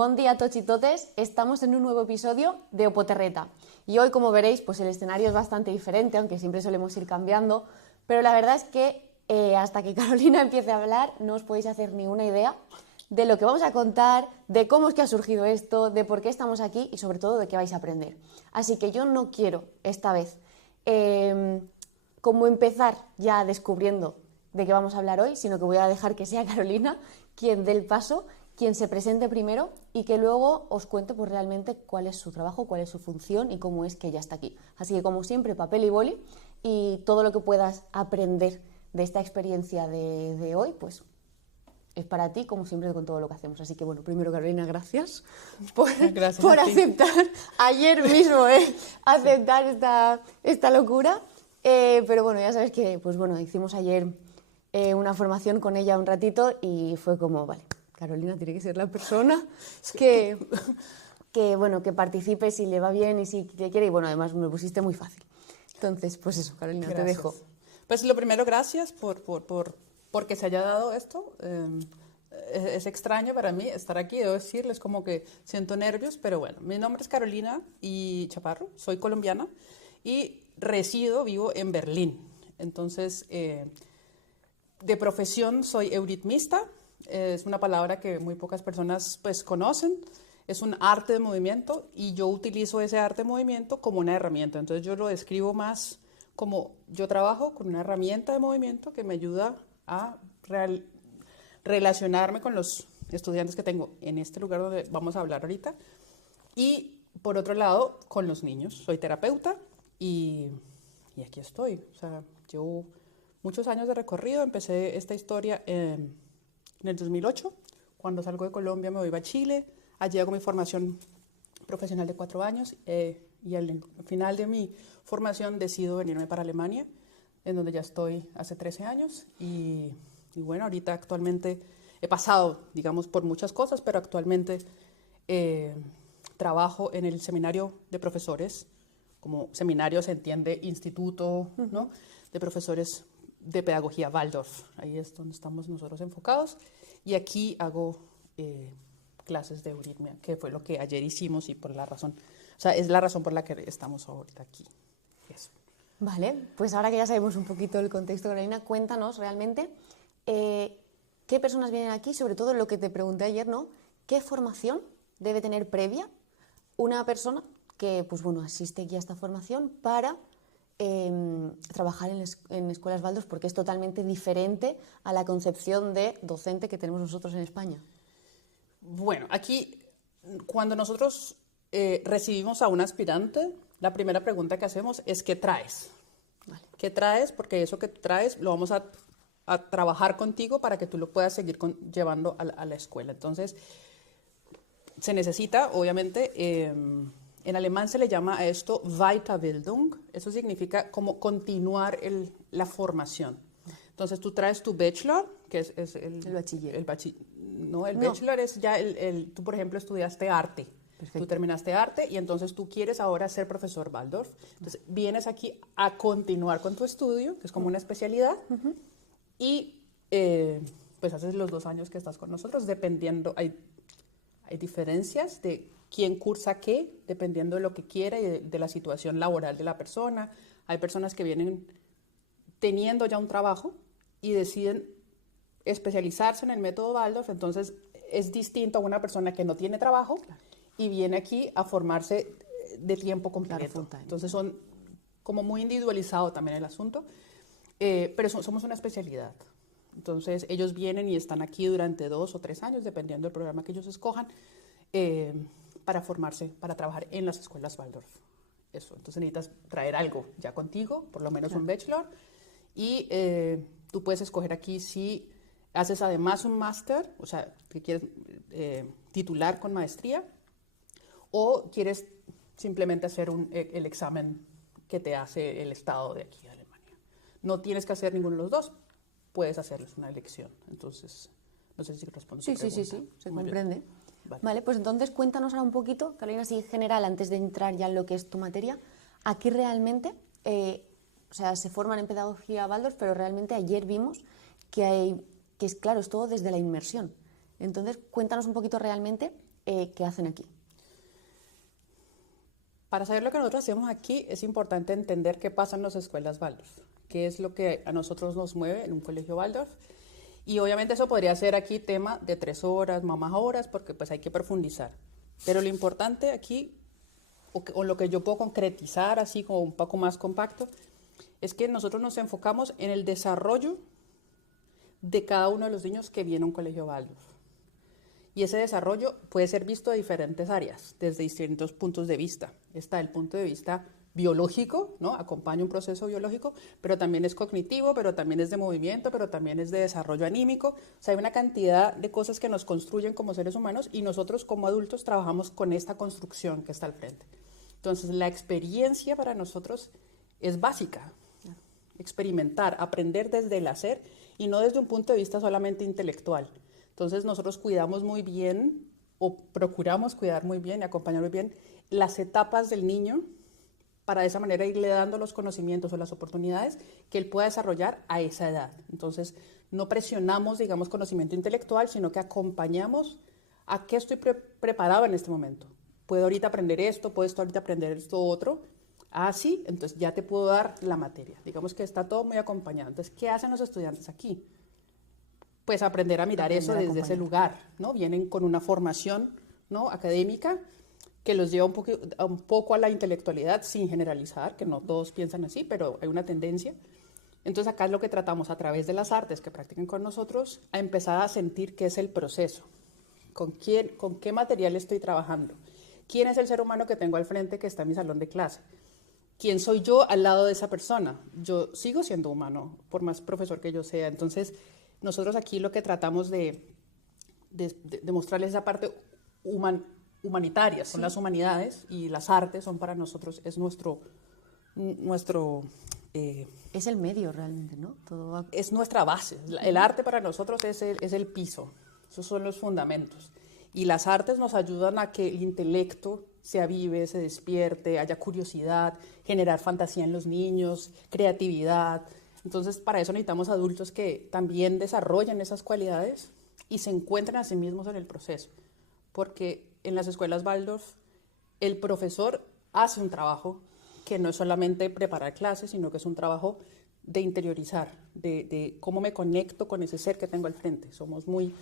Bon día, tots y totes. Estamos en un nuevo episodio de Opoterreta. Y hoy, como veréis, pues el escenario es bastante diferente, aunque siempre solemos ir cambiando. Pero la verdad es que hasta que Carolina empiece a hablar, no os podéis hacer ni una idea de lo que vamos a contar, de cómo es que ha surgido esto, de por qué estamos aquí y sobre todo de qué vais a aprender. Así que yo no quiero esta vez como empezar ya descubriendo de qué vamos a hablar hoy, sino que voy a dejar que sea Carolina quien dé el paso, quien se presente primero y que luego os cuente pues realmente cuál es su trabajo, cuál es su función y cómo es que ella está aquí. Así que como siempre, papel y boli y todo lo que puedas aprender de esta experiencia de hoy, pues es para ti, como siempre, con todo lo que hacemos. Así que, bueno, primero, Carolina, gracias por aceptar ayer mismo, aceptar esta locura. Pero bueno, ya sabes que, pues bueno, hicimos ayer una formación con ella un ratito y fue como, vale, Carolina tiene que ser la persona que bueno, que participe si le va bien y si quiere. Y bueno, además me pusiste muy fácil. Entonces, pues eso, Carolina, gracias. Te dejo. Pues lo primero, gracias porque se haya dado esto. Es extraño para mí estar aquí, debo decirles como que siento nervios, pero bueno, mi nombre es Carolina y Chaparro, soy colombiana y vivo en Berlín. Entonces, de profesión soy euritmista, es una palabra que muy pocas personas pues conocen, es un arte de movimiento y yo utilizo ese arte de movimiento como una herramienta. Entonces yo lo describo más como yo trabajo con una herramienta de movimiento que me ayuda a relacionarme con los estudiantes que tengo en este lugar donde vamos a hablar ahorita. Y por otro lado, con los niños. Soy terapeuta y aquí estoy. O sea, llevo muchos años de recorrido. Empecé esta historia en el 2008. Cuando salgo de Colombia me voy a Chile. Allí hago mi formación profesional de 4 años. Y al final de mi formación decido venirme para Alemania, en donde ya estoy hace 13 años. Y bueno, ahorita actualmente he pasado, digamos, por muchas cosas, pero actualmente trabajo en el seminario de profesores, como seminario se entiende instituto, ¿no?, de profesores de pedagogía Waldorf. Ahí es donde estamos nosotros enfocados. Y aquí hago clases de euritmia, que fue lo que ayer hicimos y por la razón, o sea, es la razón por la que estamos ahorita aquí. Eso. Vale, pues ahora que ya sabemos un poquito el contexto, Carolina, cuéntanos realmente qué personas vienen aquí, sobre todo lo que te pregunté ayer, ¿no? ¿Qué formación debe tener previa una persona que, pues bueno, asiste aquí a esta formación para trabajar en escuelas Waldorf, porque es totalmente diferente a la concepción de docente que tenemos nosotros en España? Bueno, aquí, cuando nosotros recibimos a un aspirante, la primera pregunta que hacemos es ¿qué traes? Vale. ¿Qué traes? Porque eso que traes lo vamos a trabajar contigo para que tú lo puedas seguir llevando a la escuela. Entonces, se necesita, obviamente, en alemán se le llama a esto Weiterbildung. Eso significa como continuar la formación. Entonces, tú traes tu bachelor, que es el bachiller. El bachelor es ya tú, por ejemplo, estudiaste arte. Perfecto. Tú terminaste arte y entonces tú quieres ahora ser profesor Waldorf. Entonces, vienes aquí a continuar con tu estudio, que es como una especialidad, y pues haces los 2 años que estás con nosotros, dependiendo, hay diferencias de quién cursa qué, dependiendo de lo que quiera y de la situación laboral de la persona. Hay personas que vienen teniendo ya un trabajo y deciden especializarse en el método Waldorf, entonces es distinto a una persona que no tiene trabajo, claro, y viene aquí a formarse de tiempo completo. Claro, entonces son como muy individualizado también el asunto, pero somos una especialidad. Entonces ellos vienen y están aquí durante 2 o 3 años, dependiendo del programa que ellos escojan, para formarse, para trabajar en las escuelas Waldorf. Eso, entonces necesitas traer algo ya contigo, por lo menos claro, un bachelor, y tú puedes escoger aquí si haces además un máster, o sea, que quieres titular con maestría, o quieres simplemente hacer el examen que te hace el Estado de aquí de Alemania. No tienes que hacer ninguno de los dos, puedes hacerles una elección. Entonces, no sé si respondo tu pregunta. Sí, se comprende. Vale, pues entonces cuéntanos ahora un poquito, Carolina, así en general, antes de entrar ya en lo que es tu materia, aquí realmente, o sea, se forman en pedagogía Waldorf, pero realmente ayer vimos que es claro, es todo desde la inmersión. Entonces, cuéntanos un poquito realmente ¿qué hacen aquí? Para saber lo que nosotros hacemos aquí es importante entender qué pasa en las escuelas Waldorf, qué es lo que a nosotros nos mueve en un colegio Waldorf. Y obviamente eso podría ser aquí tema de 3 horas, más horas, porque pues hay que profundizar. Pero lo importante aquí, o lo que yo puedo concretizar así como un poco más compacto, es que nosotros nos enfocamos en el desarrollo de cada uno de los niños que viene a un colegio Waldorf. Y ese desarrollo puede ser visto de diferentes áreas, desde distintos puntos de vista. Está el punto de vista biológico, ¿no? Acompaña un proceso biológico, pero también es cognitivo, pero también es de movimiento, pero también es de desarrollo anímico. O sea, hay una cantidad de cosas que nos construyen como seres humanos y nosotros como adultos trabajamos con esta construcción que está al frente. Entonces, la experiencia para nosotros es básica. Experimentar, aprender desde el hacer y no desde un punto de vista solamente intelectual. Entonces nosotros cuidamos muy bien o procuramos cuidar muy bien y acompañar muy bien las etapas del niño para de esa manera irle dando los conocimientos o las oportunidades que él pueda desarrollar a esa edad. Entonces no presionamos, digamos, conocimiento intelectual, sino que acompañamos a qué estoy preparado en este momento. Puedo ahorita aprender esto, puedo ahorita aprender esto otro. Ah, sí, entonces ya te puedo dar la materia. Digamos que está todo muy acompañado. Entonces, ¿qué hacen los estudiantes aquí? Pues aprender a mirar eso desde ese lugar, ¿no? Vienen con una formación, ¿no?, académica que los lleva un poco a la intelectualidad, sin generalizar, que no todos piensan así, pero hay una tendencia. Entonces acá es lo que tratamos a través de las artes que practiquen con nosotros, a empezar a sentir qué es el proceso, con qué material estoy trabajando, quién es el ser humano que tengo al frente que está en mi salón de clase, quién soy yo al lado de esa persona. Yo sigo siendo humano, por más profesor que yo sea. Entonces, nosotros aquí lo que tratamos de mostrarles esa parte humanitaria, son las humanidades, y las artes son para nosotros, es nuestro es el medio realmente, ¿no? Es nuestra base. El arte para nosotros es el piso, esos son los fundamentos. Y las artes nos ayudan a que el intelecto se avive, se despierte, haya curiosidad, generar fantasía en los niños, creatividad. Entonces, para eso necesitamos adultos que también desarrollen esas cualidades y se encuentren a sí mismos en el proceso. Porque en las escuelas Waldorf, el profesor hace un trabajo que no es solamente preparar clases, sino que es un trabajo de interiorizar, de cómo me conecto con ese ser que tengo al frente. Somos muy...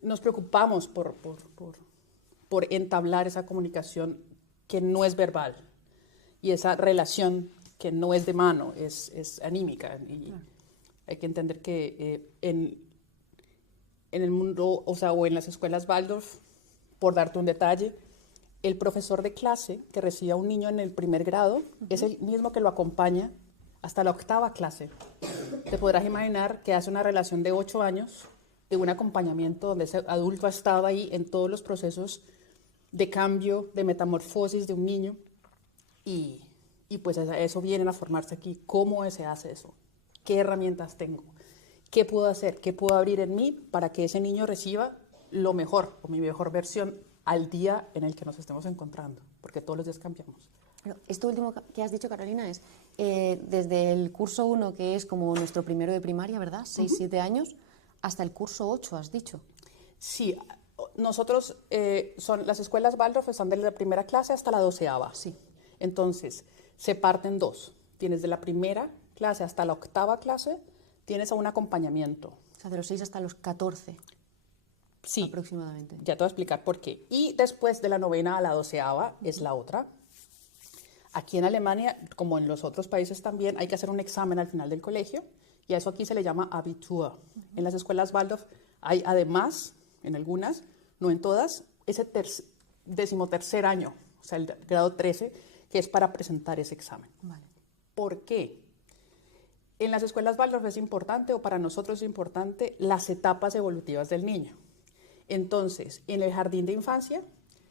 nos preocupamos por entablar esa comunicación que no es verbal y esa relación que no es de mano, es anímica. Y hay que entender que en el mundo, o en las escuelas Waldorf, por darte un detalle, el profesor de clase que recibe a un niño en el primer grado es el mismo que lo acompaña hasta la 8ª clase. Te podrás imaginar que hace una relación de 8 años de un acompañamiento donde ese adulto ha estado ahí en todos los procesos de cambio, de metamorfosis de un niño y pues eso vienen a formarse aquí. ¿Cómo se hace eso? ¿Qué herramientas tengo? ¿Qué puedo hacer? ¿Qué puedo abrir en mí para que ese niño reciba lo mejor o mi mejor versión al día en el que nos estemos encontrando? Porque todos los días cambiamos. Esto último que has dicho, Carolina, es desde el curso 1, que es como nuestro primero de primaria, ¿verdad? 6-7 años, hasta el curso 8, has dicho. Sí, nosotros, las escuelas Waldorf están de la primera clase hasta la 12ª. Sí. Entonces, se parten 2. Tienes de la primera clase hasta la 8ª clase, tienes a un acompañamiento. O sea, de los 6 hasta los 14. Sí. Aproximadamente. Ya te voy a explicar por qué. Y después de la 9ª a la 12ª es la otra. Aquí en Alemania, como en los otros países también, hay que hacer un examen al final del colegio y a eso aquí se le llama Abitur. En las escuelas Waldorf hay además, en algunas, no en todas, ese 13º año, o sea, el grado 13, que es para presentar ese examen. Vale. ¿Por qué? En las escuelas Waldorf es importante, o para nosotros es importante, las etapas evolutivas del niño. Entonces, en el jardín de infancia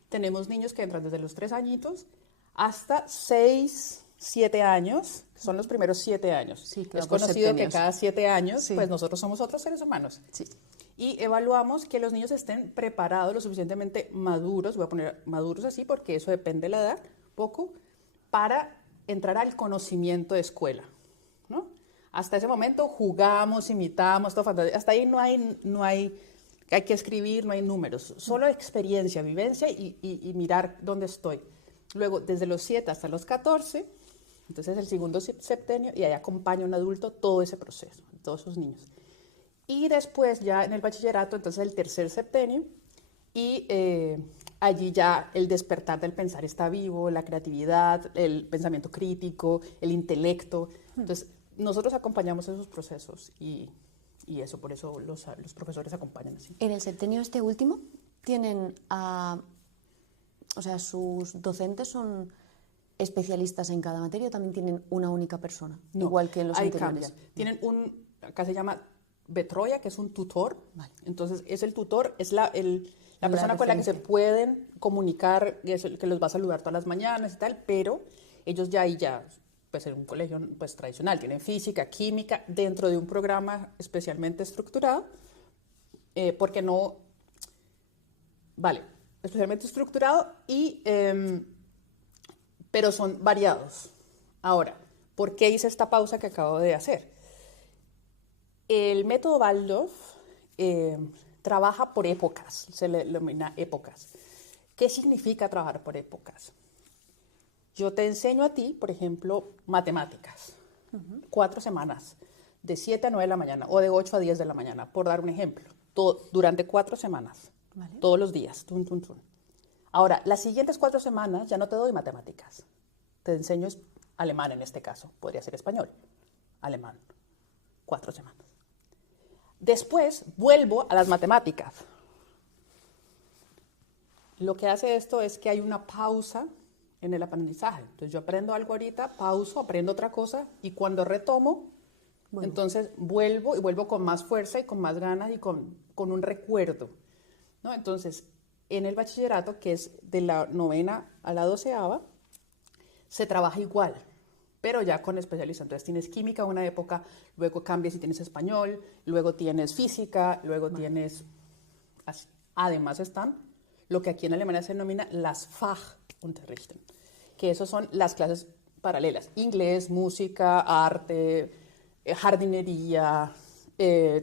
tenemos niños que entran desde los 3 añitos hasta 6, 7 años, que son los primeros 7 años. Sí, es conocido que septenios. cada 7 años, Sí. pues nosotros somos otros seres humanos. Sí. Y evaluamos que los niños estén preparados, lo suficientemente maduros, voy a poner maduros así porque eso depende de la edad, poco, para entrar al conocimiento de escuela, ¿no? Hasta ese momento jugamos, imitamos, todo fantasía. Hasta ahí no hay hay que escribir, no hay números, solo experiencia, vivencia y mirar dónde estoy. Luego, desde los 7 hasta los 14, entonces el segundo septenio, y ahí acompaña a un adulto todo ese proceso, todos sus niños. Y después ya en el bachillerato, entonces el tercer septenio, y allí ya el despertar del pensar está vivo, la creatividad, el pensamiento crítico, el intelecto. Entonces, nosotros acompañamos esos procesos y eso, por eso los profesores acompañan así. En el septenio este último, tienen o sea, sus docentes son especialistas en cada materia o también tienen una única persona, No, igual que en los hay anteriores. cambios. Tienen acá se llama betroya, que es un tutor. Vale. Entonces, es el tutor, es la persona con la que se pueden comunicar, que los va a saludar todas las mañanas y tal, pero ellos ya pues en un colegio pues tradicional, tienen física, química, dentro de un programa especialmente estructurado, porque no, vale, especialmente estructurado, pero son variados. Ahora, ¿por qué hice esta pausa que acabo de hacer? El método Waldorf trabaja por épocas, se le denomina épocas. ¿Qué significa trabajar por épocas? Yo te enseño a ti, por ejemplo, matemáticas, 4 semanas, de 7 a 9 de la mañana o de 8 a 10 de la mañana, por dar un ejemplo, durante 4 semanas, Vale. todos los días. Tun, tun, tun. Ahora, las siguientes 4 semanas ya no te doy matemáticas, te enseño alemán en este caso, podría ser español, alemán, 4 semanas. Después vuelvo a las matemáticas. Lo que hace esto es que hay una pausa en el aprendizaje. Entonces yo aprendo algo ahorita, pauso, aprendo otra cosa y cuando retomo, entonces vuelvo con más fuerza y con más ganas y con un recuerdo, ¿no? Entonces, en el bachillerato, que es de la 9ª a la 12ª, se trabaja igual, pero ya con especialización. Entonces tienes química una época, luego cambias y tienes español, luego tienes física, luego tienes... Además están lo que aquí en Alemania se denomina las Fachunterrichten, que esos son las clases paralelas. Inglés, música, arte, jardinería,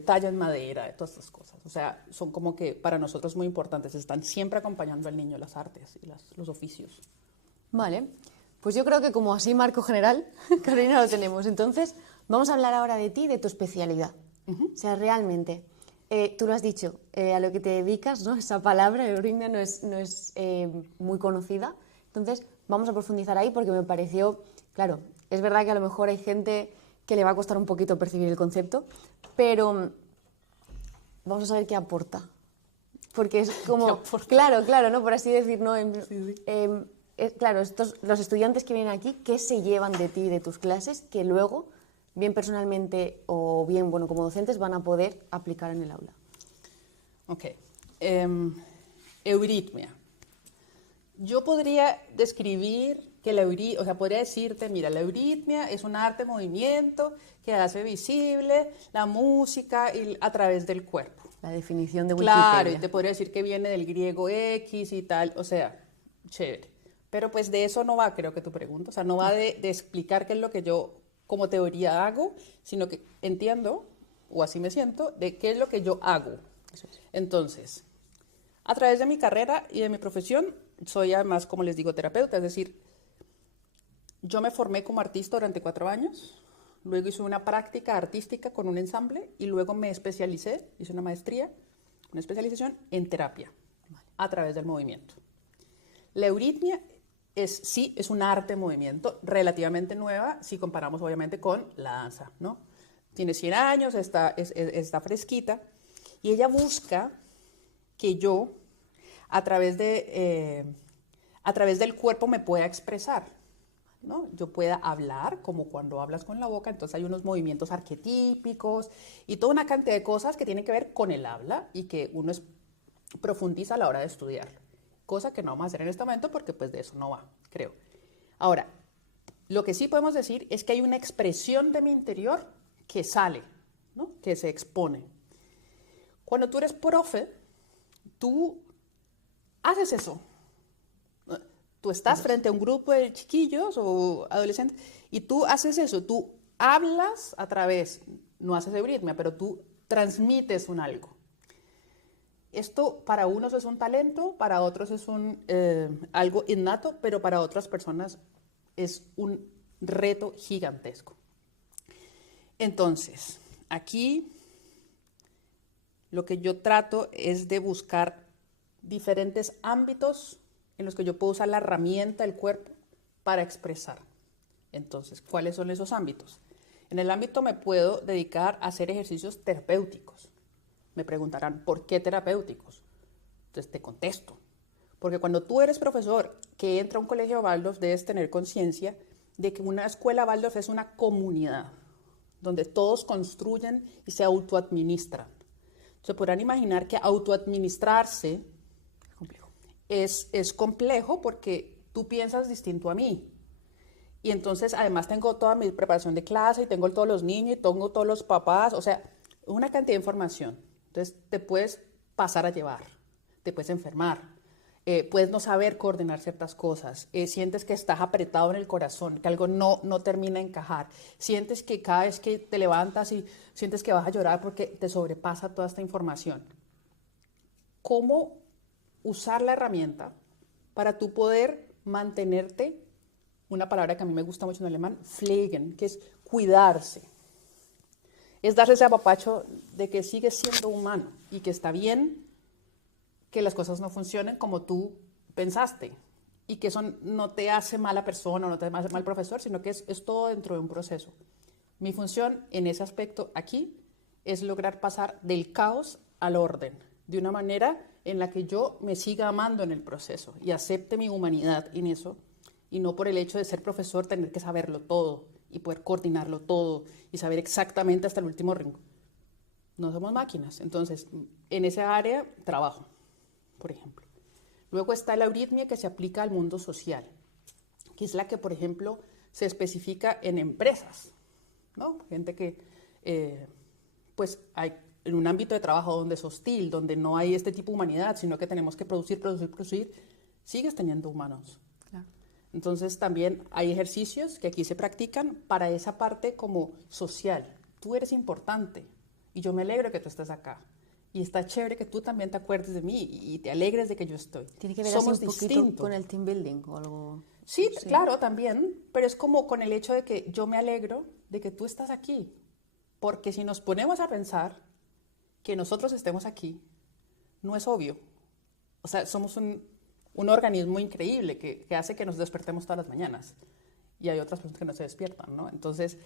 talla en madera, todas estas cosas. O sea, son como que para nosotros muy importantes. Están siempre acompañando al niño las artes y los oficios. Vale, pues yo creo que como así marco general, Carolina, lo tenemos. Entonces, vamos a hablar ahora de ti, de tu especialidad. O sea, realmente, tú lo has dicho, a lo que te dedicas, ¿no? Esa palabra, eurimia, no es muy conocida. Entonces, vamos a profundizar ahí porque me pareció, claro, es verdad que a lo mejor hay gente que le va a costar un poquito percibir el concepto, pero vamos a saber qué aporta. Porque es como, claro, ¿no? Por así decir, ¿no? Claro, los estudiantes que vienen aquí, ¿qué se llevan de ti y de tus clases que luego, bien personalmente o bien, bueno, como docentes, van a poder aplicar en el aula? Ok. Euritmia. Yo podría describir que podría decirte, mira, la euritmia es un arte movimiento que hace visible la música a través del cuerpo. La definición de Wikipedia. Claro, y te podría decir que viene del griego X y tal, o sea, chévere. Pero pues de eso no va, creo que tu pregunta, o sea, no va de explicar qué es lo que yo como teoría hago, sino que entiendo, o así me siento, de qué es lo que yo hago. Entonces, a través de mi carrera y de mi profesión, soy además, como les digo, terapeuta, es decir, yo me formé como artista durante 4 años, luego hice una práctica artística con un ensamble y luego me especialicé, hice una maestría, una especialización en terapia a través del movimiento. La euritmia es un arte movimiento relativamente nueva si comparamos obviamente con la danza, ¿no? Tiene 100 años, está fresquita y ella busca que yo a través del cuerpo me pueda expresar, ¿no? Yo pueda hablar como cuando hablas con la boca, entonces hay unos movimientos arquetípicos y toda una cantidad de cosas que tienen que ver con el habla y que uno profundiza a la hora de estudiarlo. Cosa que no vamos a hacer en este momento porque pues de eso no va, creo. Ahora, lo que sí podemos decir es que hay una expresión de mi interior que sale, ¿no? Que se expone. Cuando tú eres profe, tú haces eso. Tú estás frente a un grupo de chiquillos o adolescentes y tú haces eso, tú hablas a través, no haces euritmia, pero tú transmites un algo. esto para unos es un talento, para otros es algo innato, pero para otras personas es un reto gigantesco. Entonces, aquí lo que yo trato es de buscar diferentes ámbitos en los que yo puedo usar la herramienta del cuerpo para expresar. Entonces, ¿cuáles son esos ámbitos? En el ámbito me puedo dedicar a hacer ejercicios terapéuticos. Me preguntarán, ¿por qué terapéuticos? Entonces te contesto. Porque cuando tú eres profesor que entra a un colegio Waldorf, debes tener conciencia de que una escuela Waldorf es una comunidad donde todos construyen y se autoadministran. Se podrán imaginar que autoadministrarse es complejo porque tú piensas distinto a mí. Y entonces además tengo toda mi preparación de clase y tengo todos los niños y tengo todos los papás, o sea, una cantidad de información. Entonces te puedes pasar a llevar, te puedes enfermar, puedes no saber coordinar ciertas cosas, sientes que estás apretado en el corazón, que algo no termina de encajar, sientes que cada vez que te levantas y sientes que vas a llorar porque te sobrepasa toda esta información. ¿Cómo usar la herramienta para tú poder mantenerte, una palabra que a mí me gusta mucho en alemán, pflegen, que es cuidarse? Es darse ese apapacho de que sigues siendo humano y que está bien que las cosas no funcionen como tú pensaste y que eso no te hace mala persona o no te hace mal profesor, sino que es todo dentro de un proceso. Mi función en ese aspecto aquí es lograr pasar del caos al orden, de una manera en la que yo me siga amando en el proceso y acepte mi humanidad en eso, y no por el hecho de ser profesor tener que saberlo todo y poder coordinarlo todo y saber exactamente hasta el último rincón. No somos máquinas. Entonces, en esa área trabajo, por ejemplo. Luego está la euritmia que se aplica al mundo social, que es la que, por ejemplo, se especifica en empresas, ¿no? Gente que, pues, hay en un ámbito de trabajo donde es hostil, donde no hay este tipo de humanidad, sino que tenemos que producir, sigues teniendo humanos. Claro. Entonces también hay ejercicios que aquí se practican para esa parte como social. Tú eres importante y yo me alegro que tú estés acá. Y está chévere que tú también te acuerdes de mí y te alegres de que yo estoy. Tiene que ver Somos así un poquito con el team building o algo. Sí, claro, también, pero es como con el hecho de que yo me alegro de que tú estás aquí. Porque si nos ponemos a pensar que nosotros estemos aquí, no es obvio. O sea, somos un organismo increíble que hace que nos despertemos todas las mañanas. Y hay otras personas que no se despiertan, ¿no? Entonces,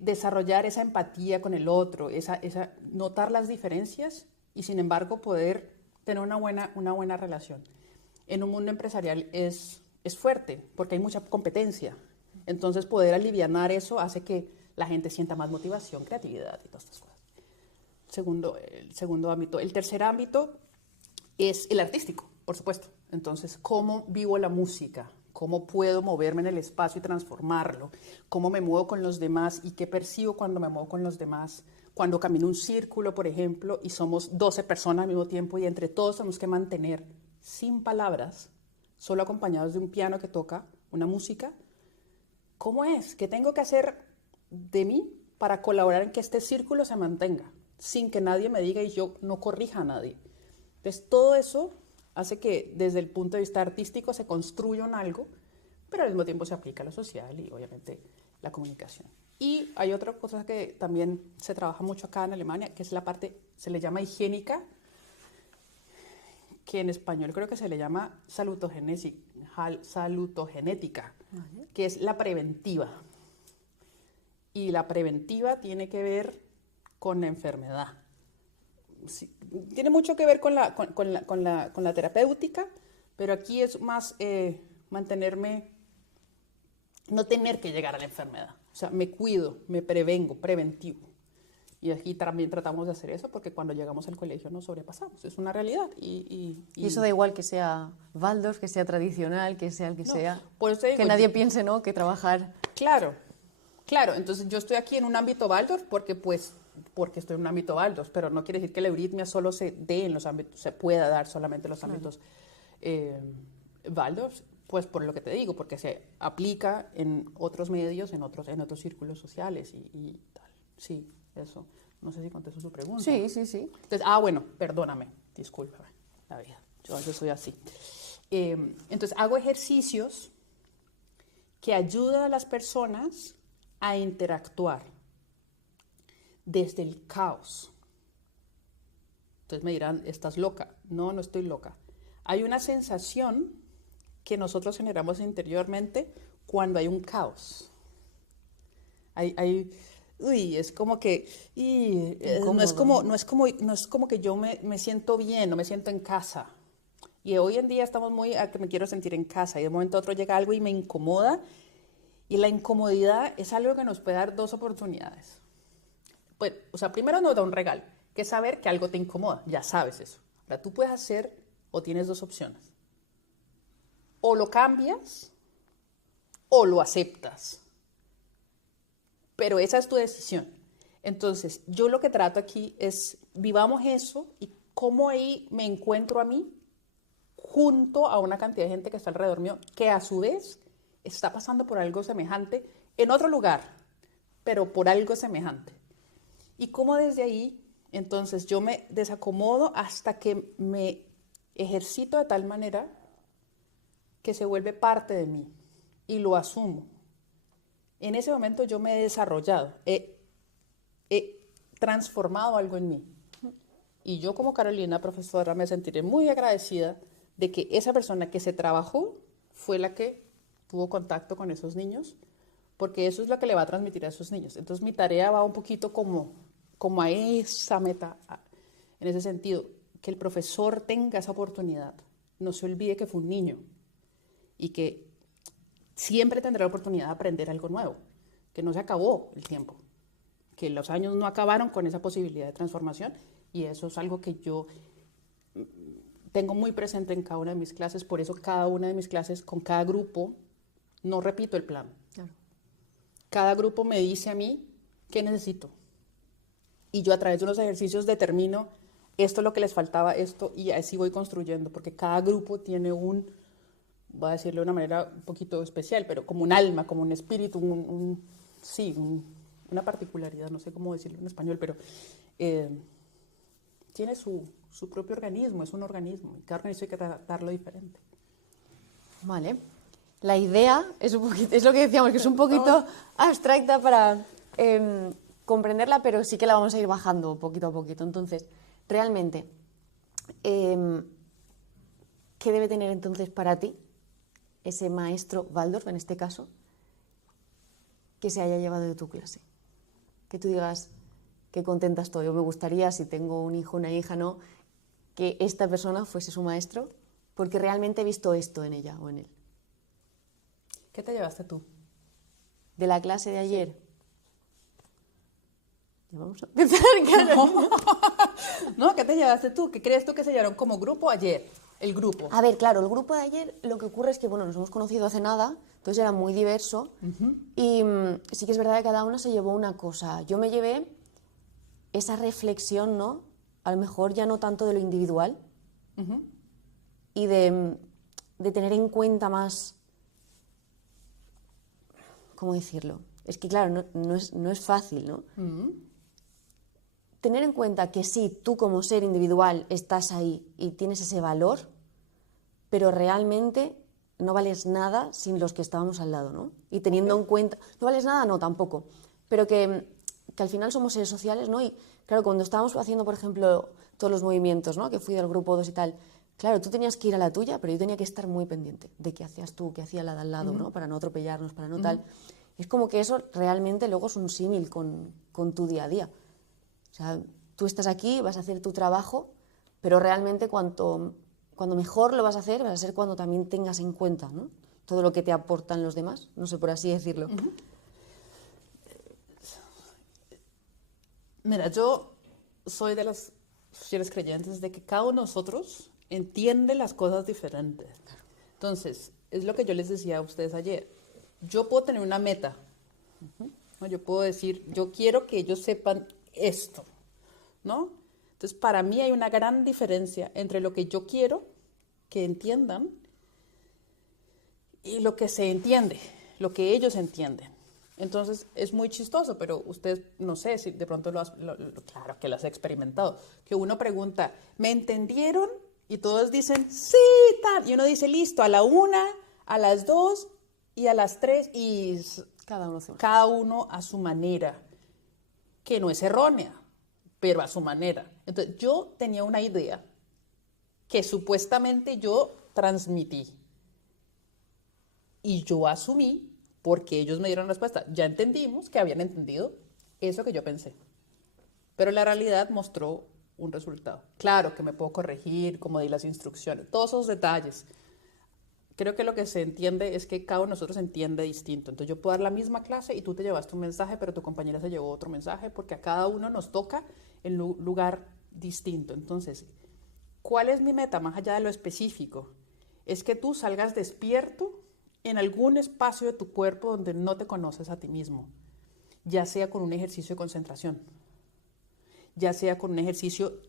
desarrollar esa empatía con el otro, notar las diferencias y, sin embargo, poder tener una buena relación. En un mundo empresarial es fuerte porque hay mucha competencia. Entonces, poder alivianar eso hace que la gente sienta más motivación, creatividad y todas estas cosas. El segundo ámbito. El tercer ámbito es el artístico, por supuesto. Entonces, ¿cómo vivo la música? ¿Cómo puedo moverme en el espacio y transformarlo? ¿Cómo me muevo con los demás? ¿Y qué percibo cuando me muevo con los demás? Cuando camino un círculo, por ejemplo, y somos 12 personas al mismo tiempo y entre todos tenemos que mantener sin palabras, solo acompañados de un piano que toca una música. ¿Cómo es? ¿Qué tengo que hacer de mí para colaborar en que este círculo se mantenga? Sin que nadie me diga y yo no corrija a nadie. Entonces, todo eso hace que desde el punto de vista artístico se construya un algo, pero al mismo tiempo se aplica a lo social y obviamente la comunicación. Y hay otra cosa que también se trabaja mucho acá en Alemania, que es la parte, se le llama higiénica, que en español creo que se le llama salutogenética, que es la preventiva. Y la preventiva tiene que ver con la enfermedad. Sí, tiene mucho que ver con la terapéutica, pero aquí es más mantenerme, no tener que llegar a la enfermedad. O sea, me cuido, me prevengo, preventivo. Y aquí también tratamos de hacer eso porque cuando llegamos al colegio nos sobrepasamos. Es una realidad. Y eso da igual que sea Waldorf, que sea tradicional, que sea el que sea. Por eso te digo, que nadie piense, ¿no?, que trabajar... Claro. Entonces yo estoy aquí en un ámbito Waldorf porque estoy en un ámbito Waldorf, pero no quiere decir que la euritmia solo se dé en los ámbitos, se pueda dar solamente en los ámbitos Waldorf, pues por lo que te digo, porque se aplica en otros medios, en otros círculos sociales y tal. Sí, eso. No sé si contesto su pregunta. Sí. Entonces, bueno, perdóname. discúlpame, la vida, yo a veces soy así. Entonces hago ejercicios que ayudan a las personas a interactuar desde el caos. Entonces me dirán, ¿estás loca? No, no estoy loca. Hay una sensación que nosotros generamos interiormente cuando hay un caos. Es como que no es como que yo me siento bien, no me siento en casa. Y hoy en día estamos muy a que me quiero sentir en casa y de momento a otro llega algo y me incomoda. Y la incomodidad es algo que nos puede dar dos oportunidades. Pues, o sea, primero nos da un regalo, que es saber que algo te incomoda. Ya sabes eso. Ahora tú puedes hacer o tienes dos opciones. O lo cambias o lo aceptas. Pero esa es tu decisión. Entonces, yo lo que trato aquí es vivamos eso y cómo ahí me encuentro a mí junto a una cantidad de gente que está alrededor mío, que a su vez está pasando por algo semejante en otro lugar, pero por algo semejante. Y cómo desde ahí, entonces yo me desacomodo hasta que me ejercito de tal manera que se vuelve parte de mí y lo asumo. En ese momento yo me he desarrollado, he transformado algo en mí. Y yo como Carolina, profesora, me sentiré muy agradecida de que esa persona que se trabajó fue la que tuvo contacto con esos niños, porque eso es lo que le va a transmitir a esos niños. Entonces mi tarea va un poquito como a esa meta, en ese sentido, que el profesor tenga esa oportunidad, no se olvide que fue un niño y que siempre tendrá la oportunidad de aprender algo nuevo, que no se acabó el tiempo, que los años no acabaron con esa posibilidad de transformación, y eso es algo que yo tengo muy presente en cada una de mis clases. Por eso cada una de mis clases, con cada grupo, no repito el plan. Claro. Cada grupo me dice a mí qué necesito, y yo a través de unos ejercicios determino esto es lo que les faltaba, esto, y así voy construyendo, porque cada grupo tiene voy a decirlo de una manera un poquito especial, pero como un alma, como un espíritu, una particularidad, no sé cómo decirlo en español, pero tiene su propio organismo, es un organismo, y cada organismo hay que tratarlo diferente. Vale. La idea es lo que decíamos, que es un poquito abstracta para comprenderla, pero sí que la vamos a ir bajando poquito a poquito. Entonces, realmente, ¿qué debe tener entonces para ti ese maestro Waldorf, en este caso, que se haya llevado de tu clase? Que tú digas, qué contenta estoy, o me gustaría, si tengo un hijo, una hija, ¿no?, que esta persona fuese su maestro, porque realmente he visto esto en ella o en él. ¿Qué te llevaste tú? ¿De la clase de ayer? Sí. Ya vamos a empezar, claro. No, ¿qué te llevaste tú? ¿Qué crees tú que se llevaron como grupo ayer? El grupo. A ver, claro, el grupo de ayer, lo que ocurre es que, bueno, nos hemos conocido hace nada, entonces era muy diverso, y sí que es verdad que cada uno se llevó una cosa. Yo me llevé esa reflexión, ¿no?, a lo mejor ya no tanto de lo individual, y de tener en cuenta más, ¿cómo decirlo? Es que, claro, no es fácil, ¿no? Tener en cuenta que sí, tú como ser individual estás ahí y tienes ese valor, pero realmente no vales nada sin los que estábamos al lado, ¿no? Y teniendo en cuenta... ¿No vales nada? No, tampoco. Pero que al final somos seres sociales, ¿no? Y claro, cuando estábamos haciendo, por ejemplo, todos los movimientos, ¿no?, que fui del grupo 2 y tal, claro, tú tenías que ir a la tuya, pero yo tenía que estar muy pendiente de qué hacías tú, qué hacía la de al lado, ¿no?, para no atropellarnos, para no tal. Es como que eso realmente luego es un símil con tu día a día. O sea, tú estás aquí, vas a hacer tu trabajo, pero realmente cuando mejor lo vas a hacer, vas a ser cuando también tengas en cuenta, ¿no?, todo lo que te aportan los demás, no sé, por así decirlo. Mira, yo soy de las fieles creyentes de que cada uno de nosotros entiende las cosas diferentes. Entonces, es lo que yo les decía a ustedes ayer. Yo puedo tener una meta, ¿no? Yo puedo decir, yo quiero que ellos sepan esto, ¿no? Entonces, para mí hay una gran diferencia entre lo que yo quiero que entiendan y lo que se entiende, lo que ellos entienden. Entonces, es muy chistoso, pero ustedes, no sé si de pronto claro que lo has experimentado, que uno pregunta, ¿me entendieron? Y todos dicen, sí, tal. Y uno dice, listo, a la 1, a las 2 y a las 3, y cada uno a su manera, que no es errónea, pero a su manera. Entonces, yo tenía una idea que supuestamente yo transmití, y yo asumí, porque ellos me dieron respuesta, ya entendimos que habían entendido eso que yo pensé. Pero la realidad mostró un resultado. Claro que me puedo corregir, como di las instrucciones, todos esos detalles. Creo que lo que se entiende es que cada uno de nosotros entiende distinto. Entonces yo puedo dar la misma clase y tú te llevaste un mensaje, pero tu compañera se llevó otro mensaje, porque a cada uno nos toca en un lugar distinto. Entonces, ¿cuál es mi meta más allá de lo específico? Es que tú salgas despierto en algún espacio de tu cuerpo donde no te conoces a ti mismo, ya sea con un ejercicio de concentración, ya sea con un ejercicio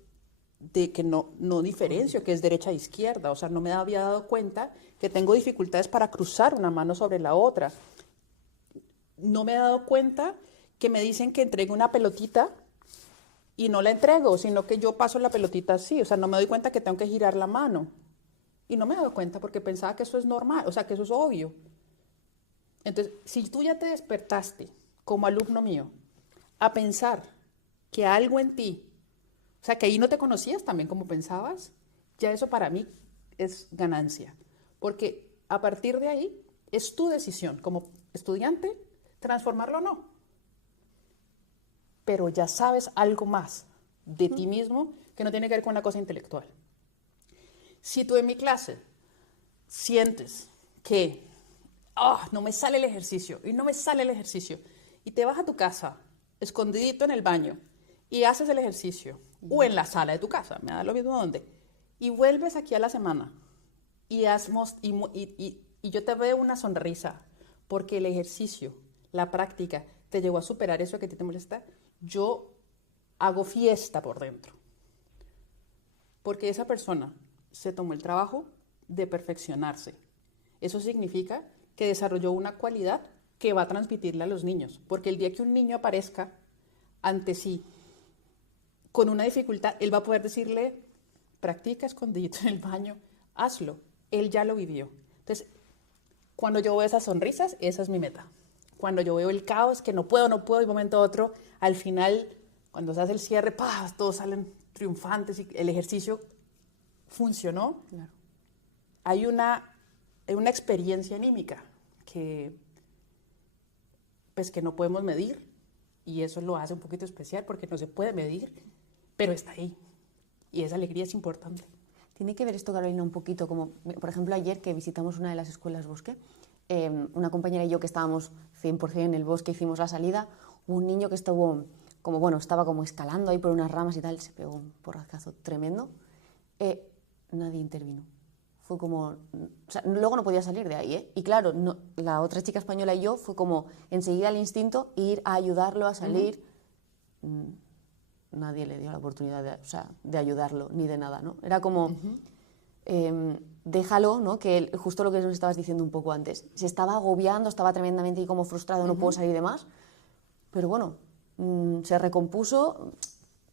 de que no diferencio que es derecha e izquierda, o sea, no me había dado cuenta que tengo dificultades para cruzar una mano sobre la otra, no me he dado cuenta que me dicen que entregue una pelotita y no la entrego, sino que yo paso la pelotita así, o sea, no me doy cuenta que tengo que girar la mano. Y no me he dado cuenta porque pensaba que eso es normal, o sea, que eso es obvio. Entonces, si tú ya te despertaste como alumno mío a pensar que algo en ti, o sea, que ahí no te conocías también como pensabas, ya eso para mí es ganancia. Porque a partir de ahí es tu decisión como estudiante transformarlo o no. Pero ya sabes algo más de ti mismo que no tiene que ver con una cosa intelectual. Si tú en mi clase sientes que no me sale el ejercicio y no me sale el ejercicio y te vas a tu casa escondidito en el baño y haces el ejercicio o en la sala de tu casa, me da lo mismo dónde, y vuelves aquí a la semana y yo te veo una sonrisa porque el ejercicio, la práctica te llevó a superar eso que a ti te molesta, yo hago fiesta por dentro porque esa persona se tomó el trabajo de perfeccionarse. Eso significa que desarrolló una cualidad que va a transmitirle a los niños, porque el día que un niño aparezca ante sí con una dificultad, él va a poder decirle, practica escondidito en el baño, hazlo. Él ya lo vivió. Entonces, cuando yo veo esas sonrisas, esa es mi meta. Cuando yo veo el caos, que no puedo, y de un momento a otro, al final, cuando se hace el cierre, ¡pah!, todos salen triunfantes y el ejercicio funcionó. Claro. Hay una experiencia anímica que no podemos medir y eso lo hace un poquito especial porque no se puede medir, pero está ahí y esa alegría es importante. Tiene que ver esto, Carolina, un poquito como, por ejemplo, ayer que visitamos una de las escuelas Bosque, una compañera y yo que estábamos 100% en el bosque, hicimos la salida, un niño que estuvo estaba como escalando ahí por unas ramas y tal, se pegó un porrazo tremendo. Nadie intervino. Fue como, o sea, luego no podía salir de ahí, ¿eh? Y claro, la otra chica española y yo fue como enseguida el instinto ir a ayudarlo a salir. Nadie le dio la oportunidad de ayudarlo ni de nada, ¿no? Era como, déjalo, ¿no? Que justo lo que nos estabas diciendo un poco antes. Se estaba agobiando, estaba tremendamente como frustrado, no puedo salir de más. Pero bueno, se recompuso,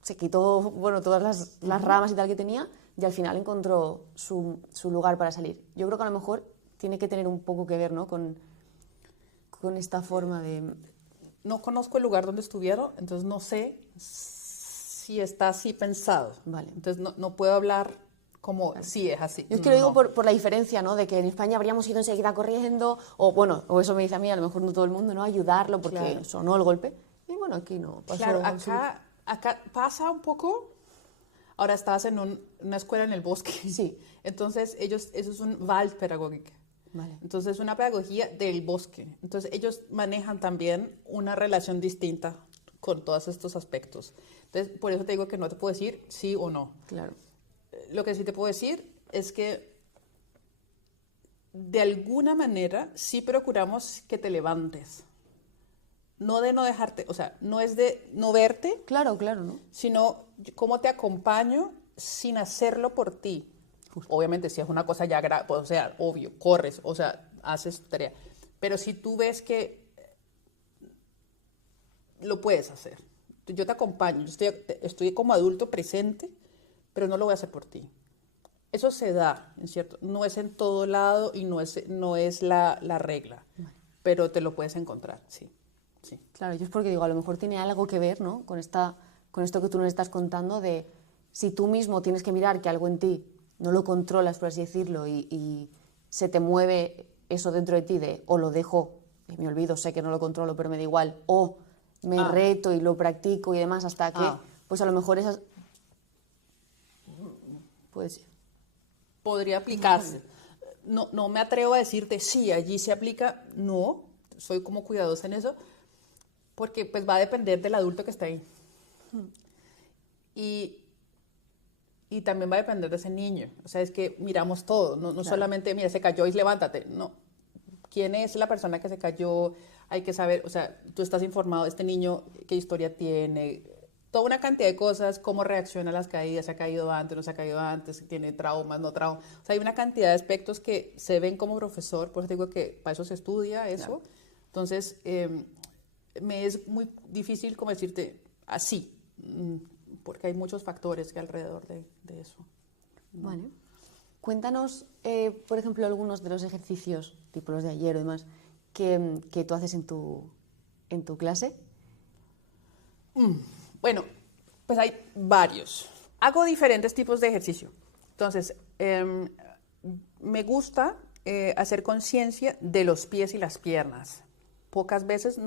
se quitó, todas las ramas y tal que tenía. Y al final encontró su lugar para salir. Yo creo que a lo mejor tiene que tener un poco que ver, ¿no?, con esta forma de... No conozco el lugar donde estuvieron, entonces no sé si está así pensado. Vale. Entonces no puedo hablar como si es así. Yo es que lo digo por la diferencia, ¿no?, de que en España habríamos ido enseguida corriendo, o eso me dice a mí, a lo mejor no todo el mundo, ¿no?, ayudarlo porque sonó el golpe. Y bueno, aquí no pasó. Claro, acá pasa un poco... Ahora estabas en una escuela en el bosque. Sí. Entonces, eso es un Waldpädagogik. Vale. Entonces, es una pedagogía del bosque. Entonces, ellos manejan también una relación distinta con todos estos aspectos. Entonces, por eso te digo que no te puedo decir sí o no. Claro. Lo que sí te puedo decir es que de alguna manera sí procuramos que te levantes. No de no dejarte, o sea, no es de no verte. Claro, ¿no? Sino cómo te acompaño sin hacerlo por ti. Obviamente, si es una cosa ya grave, pues, o sea, obvio, corres, o sea, haces tarea. Pero si tú ves que lo puedes hacer. Yo te acompaño, estoy como adulto presente, pero no lo voy a hacer por ti. Eso se da, ¿en cierto? No es en todo lado y no es la regla, pero te lo puedes encontrar, sí. Sí. Claro, yo es porque digo, a lo mejor tiene algo que ver, ¿no? Con esto que tú nos estás contando de si tú mismo tienes que mirar que algo en ti no lo controlas, por así decirlo, y se te mueve eso dentro de ti de o lo dejo, me olvido, sé que no lo controlo, pero me da igual, o me reto y lo practico y demás hasta que, pues a lo mejor esas... Puede ser. Podría aplicarse. No me atrevo a decirte, sí, allí se aplica, no, soy como cuidadosa en eso, porque pues va a depender del adulto que esté ahí. Y también va a depender de ese niño. O sea, es que miramos todo, no claro. Solamente, mira, se cayó y levántate. No. ¿Quién es la persona que se cayó? Hay que saber, o sea, tú estás informado, este niño, qué historia tiene, toda una cantidad de cosas, cómo reacciona a las caídas, se ha caído antes, no se ha caído antes, tiene traumas, no traumas. O sea, hay una cantidad de aspectos que se ven como profesor, por eso digo que para eso se estudia eso. Claro. Entonces, me es muy difícil como decirte así, porque hay muchos factores que alrededor de eso. Vale. Cuéntanos, por ejemplo, algunos de los ejercicios, tipo los de ayer o demás, que tú haces en tu clase. Bueno, pues hay varios. Hago diferentes tipos de ejercicio. Entonces, me gusta hacer conciencia de los pies y las piernas. Pocas veces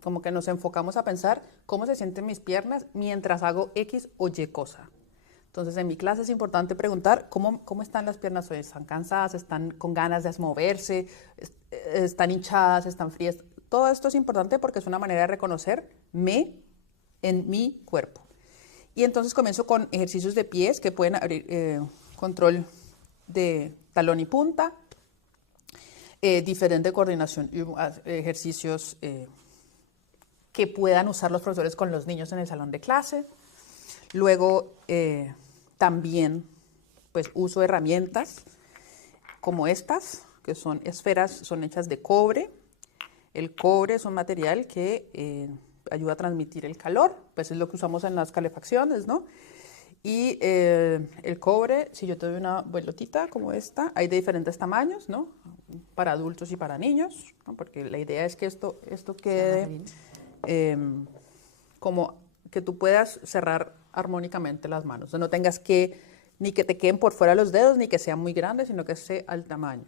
como que nos enfocamos a pensar cómo se sienten mis piernas mientras hago X o Y cosa. Entonces, en mi clase es importante preguntar cómo están las piernas hoy. ¿Están cansadas? ¿Están con ganas de moverse? ¿Están hinchadas? ¿Están frías? Todo esto es importante porque es una manera de reconocerme en mi cuerpo. Y entonces comienzo con ejercicios de pies que pueden abrir control de talón y punta, diferente coordinación, ejercicios que puedan usar los profesores con los niños en el salón de clase. Luego también pues uso herramientas como estas, que son esferas, son hechas de cobre. El cobre es un material que ayuda a transmitir el calor, pues es lo que usamos en las calefacciones, ¿no? Y el cobre, si yo te doy una pelotita como esta, hay de diferentes tamaños, ¿no? Para adultos y para niños, ¿no? Porque la idea es que esto quede como que tú puedas cerrar armónicamente las manos, o sea, no tengas ni que te queden por fuera los dedos, ni que sean muy grandes, sino que esté al tamaño.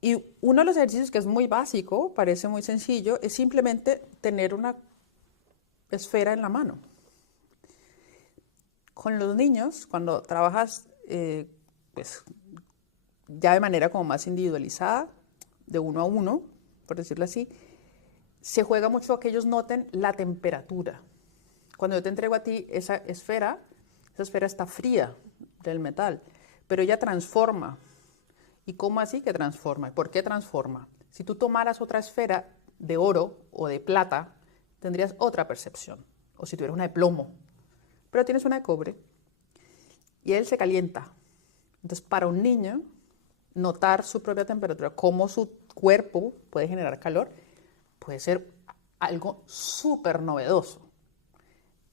Y uno de los ejercicios que es muy básico, parece muy sencillo, es simplemente tener una esfera en la mano. Con los niños, cuando trabajas pues, ya de manera como más individualizada, de uno a uno, por decirlo así, se juega mucho a que ellos noten la temperatura. Cuando yo te entrego a ti esa esfera está fría del metal, pero ella transforma. ¿Y cómo así que transforma? ¿Y por qué transforma? Si tú tomaras otra esfera de oro o de plata, tendrías otra percepción. O si tuvieras una de plomo. Pero tienes una de cobre y él se calienta. Entonces, para un niño, notar su propia temperatura, cómo su cuerpo puede generar calor, puede ser algo súper novedoso.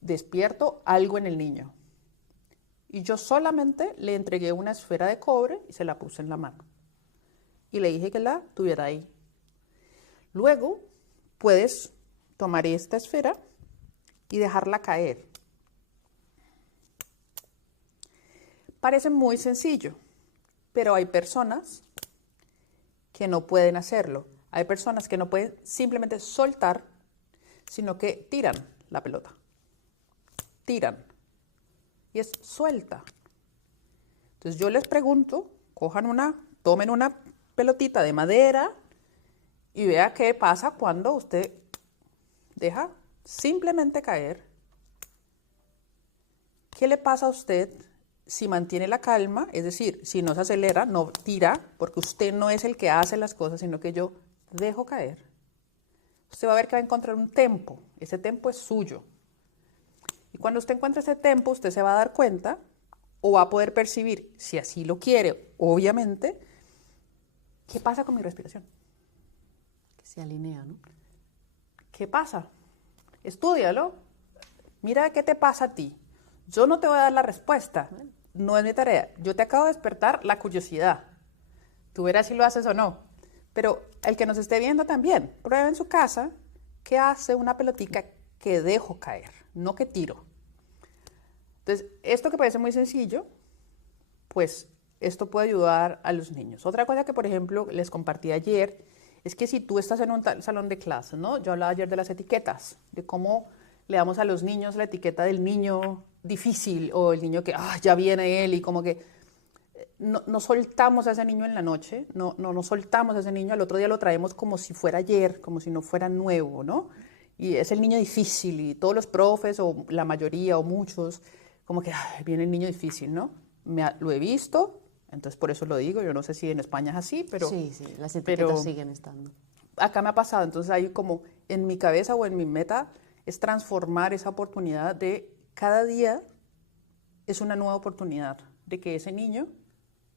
Despierto algo en el niño. Y yo solamente le entregué una esfera de cobre y se la puse en la mano. Y le dije que la tuviera ahí. Luego, puedes tomar esta esfera y dejarla caer. Parece muy sencillo, pero hay personas que no pueden hacerlo. Hay personas que no pueden simplemente soltar, sino que tiran la pelota. Tiran. Y es suelta. Entonces yo les pregunto, tomen una pelotita de madera y vea qué pasa cuando usted deja simplemente caer. ¿Qué le pasa a usted si mantiene la calma? Es decir, si no se acelera, no tira, porque usted no es el que hace las cosas, sino que yo dejo caer. Usted va a ver que va a encontrar un tempo. Ese tempo es suyo. Y cuando usted encuentre ese tempo, usted se va a dar cuenta o va a poder percibir, si así lo quiere, obviamente, qué pasa con mi respiración. Que se alinea, ¿no? ¿Qué pasa? Estúdialo, mira qué te pasa a ti. Yo no te voy a dar la respuesta, no es mi tarea. Yo te acabo de despertar la curiosidad. Tú verás si lo haces o no. Pero el que nos esté viendo también, prueba en su casa qué hace una pelotica que dejo caer, no que tiro. Entonces, esto que parece muy sencillo, pues esto puede ayudar a los niños. Otra cosa que, por ejemplo, les compartí ayer, es que si tú estás en un salón de clase, ¿no? Yo hablaba ayer de las etiquetas, de cómo le damos a los niños la etiqueta del niño difícil o el niño que, ya viene él y como que no soltamos a ese niño en la noche, no soltamos a ese niño, al otro día lo traemos como si fuera ayer, como si no fuera nuevo, ¿no? Y es el niño difícil y todos los profes o la mayoría o muchos, como que viene el niño difícil, ¿no? Lo he visto, entonces por eso lo digo, yo no sé si en España es así, pero... Sí, las etiquetas siguen estando. Acá me ha pasado, entonces hay como en mi cabeza o en mi meta es transformar esa oportunidad de cada día es una nueva oportunidad de que ese niño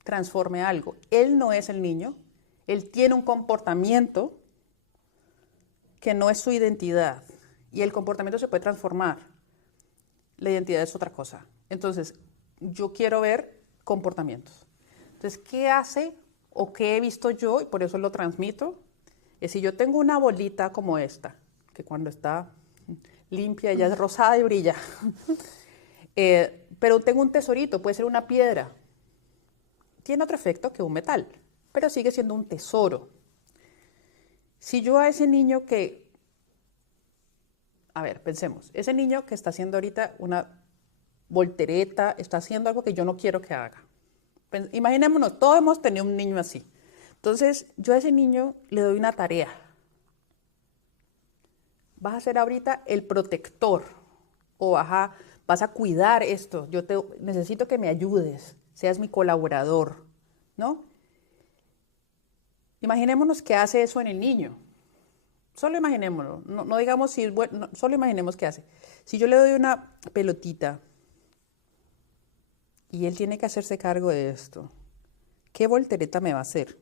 transforme algo. Él no es el niño, él tiene un comportamiento que no es su identidad y el comportamiento se puede transformar. La identidad es otra cosa. Entonces, yo quiero ver comportamientos. Entonces, ¿qué hace o qué he visto yo? Y por eso lo transmito. Es si yo tengo una bolita como esta, que cuando está limpia ya es rosada y brilla. Pero tengo un tesorito, puede ser una piedra. Tiene otro efecto que un metal, pero sigue siendo un tesoro. Si yo a ese niño que... A ver, pensemos. Ese niño que está haciendo ahorita una voltereta, está haciendo algo que yo no quiero que haga. Imaginémonos, todos hemos tenido un niño así. Entonces, yo a ese niño le doy una tarea. Vas a ser ahorita el protector o vas a cuidar esto. Necesito que me ayudes, seas mi colaborador, ¿no? Imaginémonos que hace eso en el niño. Solo imaginémoslo, no digamos si es bueno, solo imaginemos qué hace. Si yo le doy una pelotita y él tiene que hacerse cargo de esto, ¿qué voltereta me va a hacer?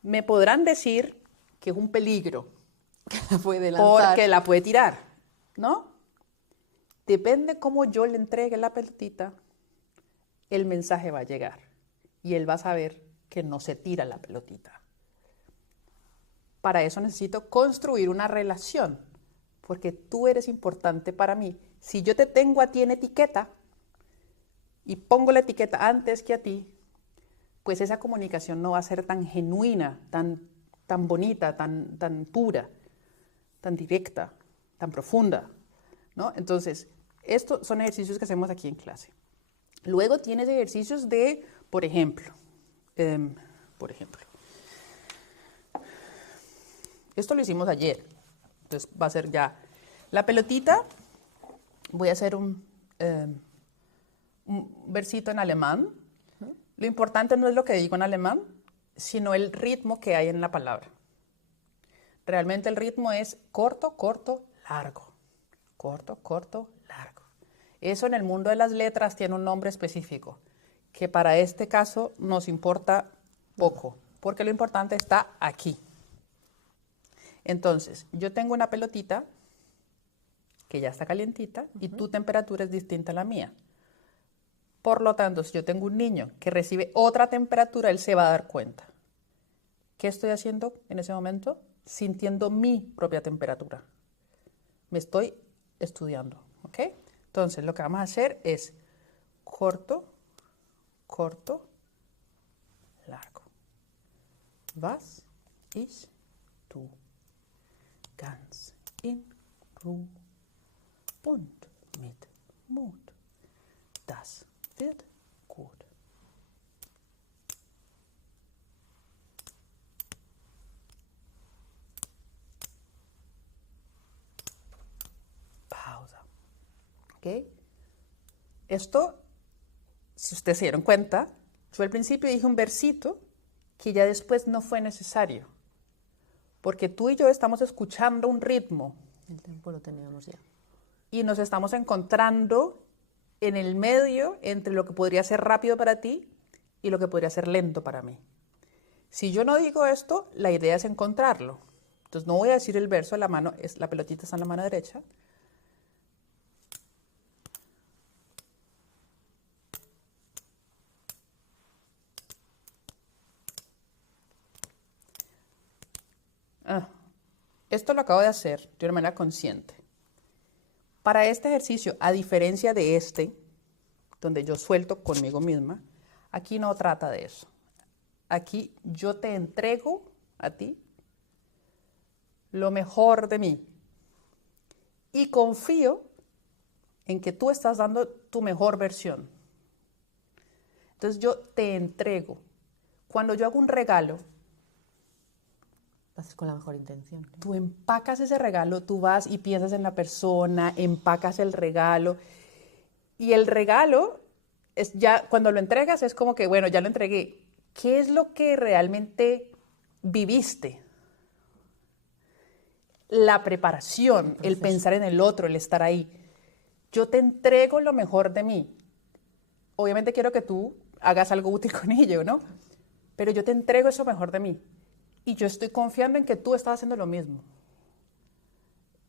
Me podrán decir que es un peligro, que la puede lanzar, porque la puede tirar, ¿no? Depende cómo yo le entregue la pelotita, el mensaje va a llegar y él va a saber que no se tira la pelotita. Para eso necesito construir una relación, porque tú eres importante para mí. Si yo te tengo a ti en etiqueta y pongo la etiqueta antes que a ti, pues esa comunicación no va a ser tan genuina, tan bonita, tan pura, tan directa, tan profunda, ¿no? Entonces, estos son ejercicios que hacemos aquí en clase. Luego tienes ejercicios de, por ejemplo, esto lo hicimos ayer, entonces va a ser ya la pelotita. Voy a hacer un versito en alemán. Lo importante no es lo que digo en alemán, sino el ritmo que hay en la palabra. Realmente el ritmo es corto, corto, largo. Corto, corto, largo. Eso en el mundo de las letras tiene un nombre específico, que para este caso nos importa poco, porque lo importante está aquí. Entonces, yo tengo una pelotita que ya está calientita y tu temperatura es distinta a la mía. Por lo tanto, si yo tengo un niño que recibe otra temperatura, él se va a dar cuenta. ¿Qué estoy haciendo en ese momento? Sintiendo mi propia temperatura. Me estoy estudiando, ¿ok? Entonces, lo que vamos a hacer es corto, corto, largo. Was, ich, du. Ganz in Ruhe und mit Mut. Das wird gut. Pausa. ¿Ok? Esto, si ustedes se dieron cuenta, yo al principio dije un versito que ya después no fue necesario. Porque tú y yo estamos escuchando un ritmo. El tiempo lo teníamos ya. Y nos estamos encontrando en el medio entre lo que podría ser rápido para ti y lo que podría ser lento para mí. Si yo no digo esto, la idea es encontrarlo. Entonces no voy a decir el verso, la pelotita está en la mano derecha. Esto lo acabo de hacer de una manera consciente. Para este ejercicio, a diferencia de este, donde yo suelto conmigo misma, aquí no trata de eso. Aquí yo te entrego a ti lo mejor de mí y confío en que tú estás dando tu mejor versión. Entonces yo te entrego. Cuando yo hago un regalo, lo haces con la mejor intención. tú empacas ese regalo, tú vas y piensas en la persona, empacas el regalo y el regalo es ya cuando lo entregas es como que bueno, ya lo entregué. ¿Qué es lo que realmente viviste? La preparación, el pensar en el otro, el estar ahí. Yo te entrego lo mejor de mí. Obviamente quiero que tú hagas algo útil con ello, ¿no? Pero yo te entrego eso mejor de mí. Y yo estoy confiando en que tú estás haciendo lo mismo.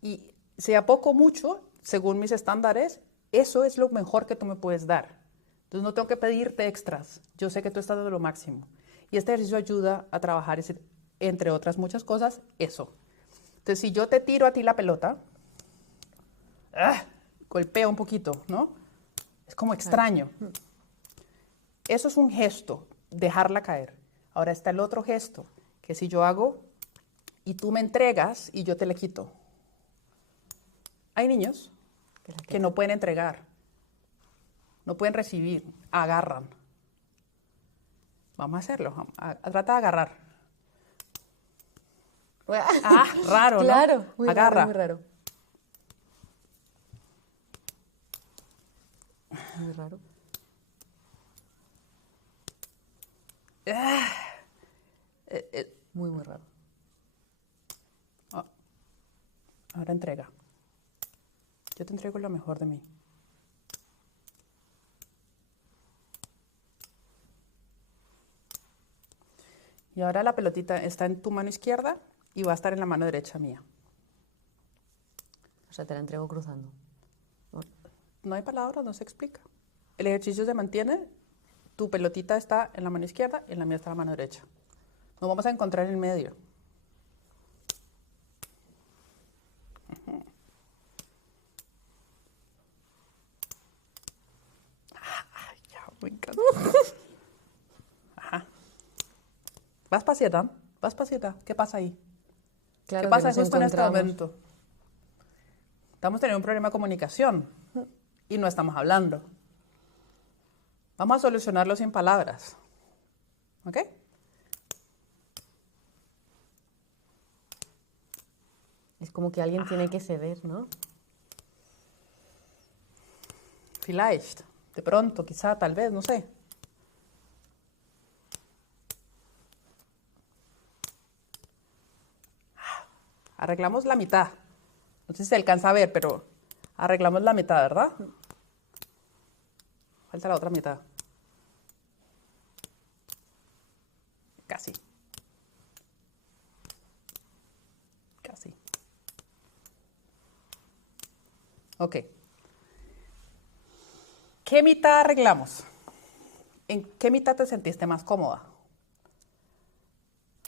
Y sea poco o mucho, según mis estándares, eso es lo mejor que tú me puedes dar. Entonces no tengo que pedirte extras. Yo sé que tú estás dando lo máximo. Y este ejercicio ayuda a trabajar, entre otras muchas cosas, eso. Entonces si yo te tiro a ti la pelota, golpea un poquito, ¿no? Es como extraño. Eso es un gesto, dejarla caer. Ahora está el otro gesto, que si yo hago y tú me entregas y yo te le quito. Hay niños que no pueden entregar, no pueden recibir, agarran. Vamos a hacerlo, trata de agarrar. Raro, ¿no? Claro, muy agarra. Raro, muy raro. Muy raro. Muy, muy raro. Ahora entrega. Yo te entrego lo mejor de mí. Y ahora la pelotita está en tu mano izquierda y va a estar en la mano derecha mía. O sea, te la entrego cruzando. No hay palabras, no se explica. El ejercicio se mantiene, tu pelotita está en la mano izquierda y en la mía está en la mano derecha. Nos vamos a encontrar en el medio. Ay, ya, me encanta. Ajá. Vas pacieta. ¿Qué pasa ahí? Claro, ¿Qué pasa que nos justo en este encontramos. momento? Estamos teniendo un problema de comunicación y no estamos hablando. Vamos a solucionarlo sin palabras. ¿Ok? Es como que alguien tiene que ceder, ¿no? Vielleicht. De pronto, quizá, tal vez, no sé. Arreglamos la mitad. No sé si se alcanza a ver, pero arreglamos la mitad, ¿verdad? Falta la otra mitad. Casi. Casi. Ok. ¿Qué mitad arreglamos? ¿En qué mitad te sentiste más cómoda?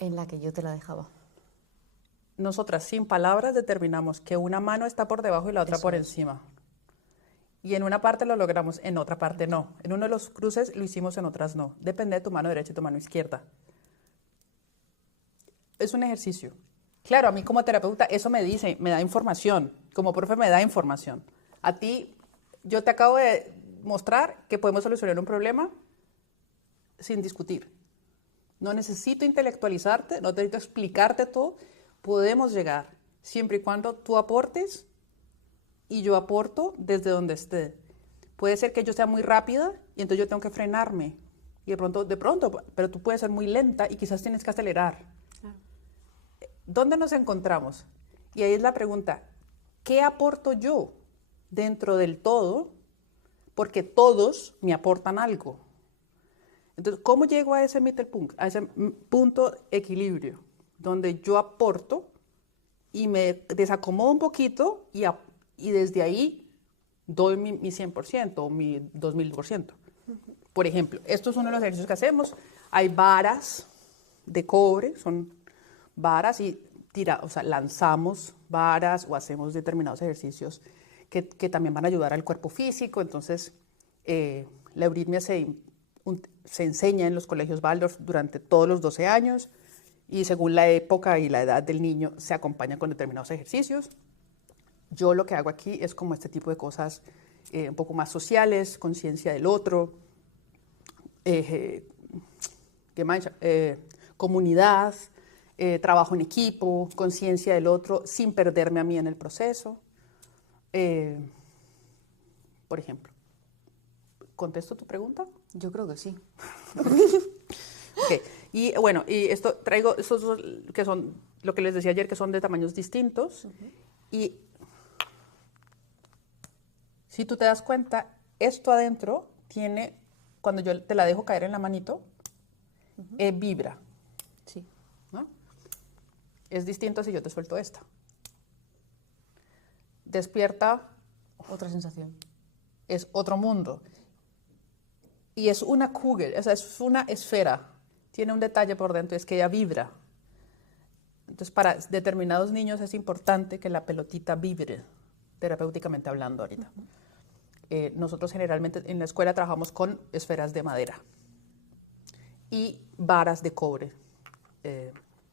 En la que yo te la dejaba. Nosotras sin palabras determinamos que una mano está por debajo y la otra por encima. Y en una parte lo logramos, en otra parte no. En uno de los cruces lo hicimos, en otras no. Depende de tu mano derecha y tu mano izquierda. Es un ejercicio. Claro, a mí como terapeuta eso me dice, me da información. Como profe me da información. A ti, yo te acabo de mostrar que podemos solucionar un problema sin discutir. No necesito intelectualizarte, no necesito explicarte todo. Podemos llegar, siempre y cuando tú aportes y yo aporto desde donde esté. Puede ser que yo sea muy rápida y entonces yo tengo que frenarme. Y de pronto, pero tú puedes ser muy lenta y quizás tienes que acelerar. ¿Dónde nos encontramos? Y ahí es la pregunta, ¿qué aporto yo dentro del todo? Porque todos me aportan algo. Entonces, ¿cómo llego a ese middle punto, a ese punto de equilibrio? Donde yo aporto, y me desacomodo un poquito y desde ahí doy mi 100% o mi 2000%. Por ejemplo, esto es uno de los ejercicios que hacemos. Hay varas de cobre, son varas y lanzamos varas o hacemos determinados ejercicios que también van a ayudar al cuerpo físico. Entonces, la euritmia se enseña en los colegios Waldorf durante todos los 12 años y según la época y la edad del niño se acompaña con determinados ejercicios. Yo lo que hago aquí es como este tipo de cosas un poco más sociales, conciencia del otro, comunidad, trabajo en equipo, conciencia del otro, sin perderme a mí en el proceso. Por ejemplo, ¿contesto tu pregunta? Yo creo que sí. Okay. Y bueno, y esto traigo estos que son lo que les decía ayer, que son de tamaños distintos. Y si tú te das cuenta, esto adentro tiene, cuando yo te la dejo caer en la manito, vibra. Sí. ¿No? Es distinto si yo te suelto esta. Despierta. Otra sensación. Es otro mundo. Y es una kugel, o sea, es una esfera. Tiene un detalle por dentro, es que ella vibra. Entonces, para determinados niños es importante que la pelotita vibre, terapéuticamente hablando ahorita. Nosotros generalmente en la escuela trabajamos con esferas de madera y varas de cobre.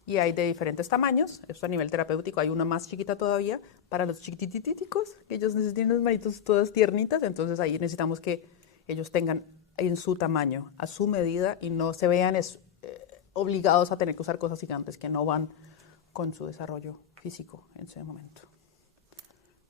Y hay de diferentes tamaños, esto a nivel terapéutico, hay una más chiquita todavía para los chiquititicos, que ellos necesitan unas manitos todas tiernitas, entonces ahí necesitamos que ellos tengan en su tamaño, a su medida, y no se vean obligados a tener que usar cosas gigantes que no van con su desarrollo físico en ese momento.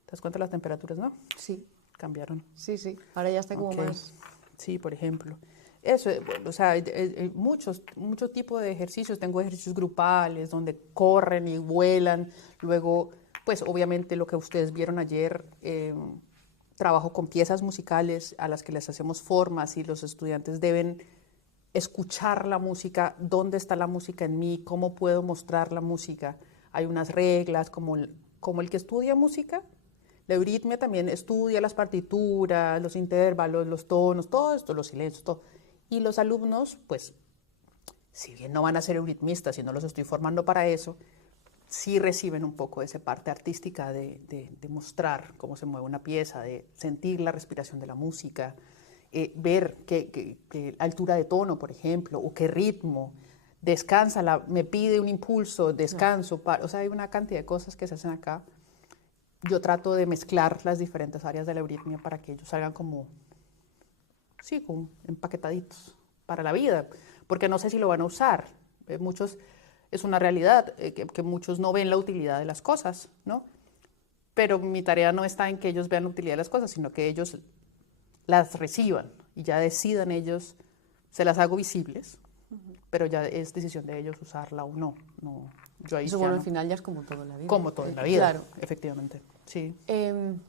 ¿Te das cuenta de las temperaturas, no? Sí. Cambiaron. Sí, sí. Ahora ya está como más... Sí, por ejemplo. Eso, o sea, hay muchos tipos de ejercicios. Tengo ejercicios grupales donde corren y vuelan. Luego, pues obviamente lo que ustedes vieron ayer, trabajo con piezas musicales a las que les hacemos formas y los estudiantes deben escuchar la música, dónde está la música en mí, cómo puedo mostrar la música. Hay unas reglas, como el que estudia música. La euritmia también estudia las partituras, los intervalos, los tonos, todo esto, los silencios, todo. Y los alumnos, pues, si bien no van a ser euritmistas y no los estoy formando para eso, sí reciben un poco esa parte artística de mostrar cómo se mueve una pieza, de sentir la respiración de la música, ver qué altura de tono, por ejemplo, o qué ritmo, descansa, me pide un impulso, descanso, o sea, hay una cantidad de cosas que se hacen acá. Yo trato de mezclar las diferentes áreas de la euritmia para que ellos salgan como empaquetaditos para la vida, porque no sé si lo van a usar. Es una realidad que muchos no ven la utilidad de las cosas, ¿no? Pero mi tarea no está en que ellos vean la utilidad de las cosas, sino que ellos las reciban y ya decidan ellos, se las hago visibles, pero ya es decisión de ellos usarla o no. Yo ahí Eso, bueno, al final ya es como todo en la vida. Como todo en la vida, claro. Efectivamente. Sí.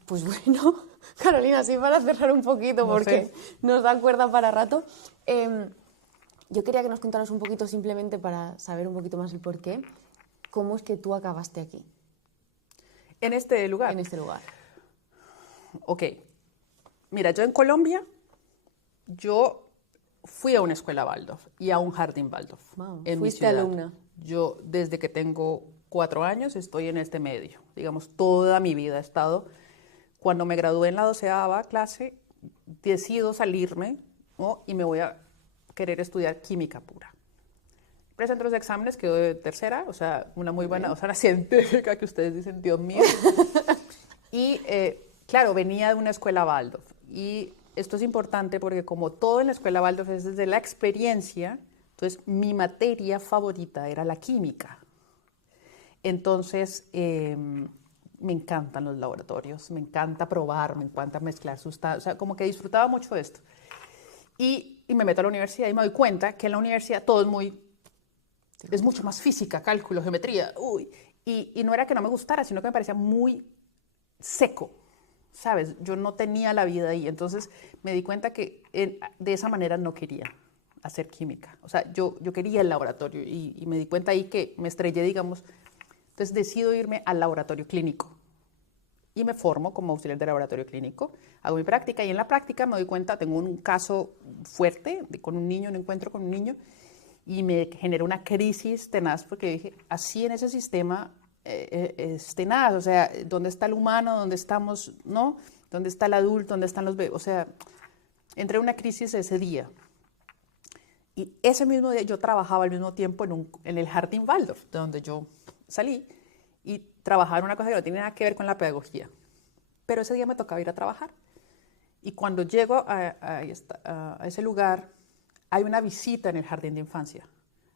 Pues bueno, Carolina, sí, para cerrar un poquito, porque nos da cuerda para rato. Yo quería que nos contaras un poquito, simplemente para saber un poquito más el porqué, cómo es que tú acabaste aquí. ¿En este lugar? En este lugar. Ok. Mira, yo en Colombia, yo fui a una escuela Waldorf y a un jardín Waldorf. Wow. En ¿Fuiste mi ciudad. alumna? Yo, desde que tengo 4 años, estoy en este medio. Digamos, toda mi vida he estado. Cuando me gradué en la 12ª clase, decido salirme, ¿no? Y me voy a querer estudiar química pura. Presento los exámenes, quedo de tercera, o sea, una muy buena, o sea, una científica que ustedes dicen, Dios mío. Y, claro, venía de una escuela Waldorf. Y esto es importante porque como todo en la escuela Waldorf es desde la experiencia, entonces mi materia favorita era la química. Entonces, me encantan los laboratorios, me encanta probar, me encanta mezclar sustancias, o sea, como que disfrutaba mucho de esto. Y me meto a la universidad y me doy cuenta que en la universidad todo es mucho más física, cálculo, geometría, y no era que no me gustara, sino que me parecía muy seco, ¿sabes? Yo no tenía la vida ahí, entonces me di cuenta que de esa manera no quería hacer química. O sea, yo quería el laboratorio y me di cuenta ahí que me estrellé, digamos, Entonces decido irme al laboratorio clínico y me formo como auxiliar de laboratorio clínico. Hago mi práctica y en la práctica me doy cuenta, tengo un caso fuerte con un niño, un encuentro con un niño, y me generó una crisis tenaz porque dije, así en ese sistema es tenaz, o sea, ¿dónde está el humano? ¿Dónde estamos? ¿No? ¿Dónde está el adulto? ¿Dónde están los bebés? O sea, entré en una crisis ese día. Y ese mismo día yo trabajaba al mismo tiempo en el Jardín Waldorf, de donde yo salí, y trabajaba en una cosa que no tiene nada que ver con la pedagogía. Pero ese día me tocaba ir a trabajar. Y cuando llego a ese lugar, hay una visita en el jardín de infancia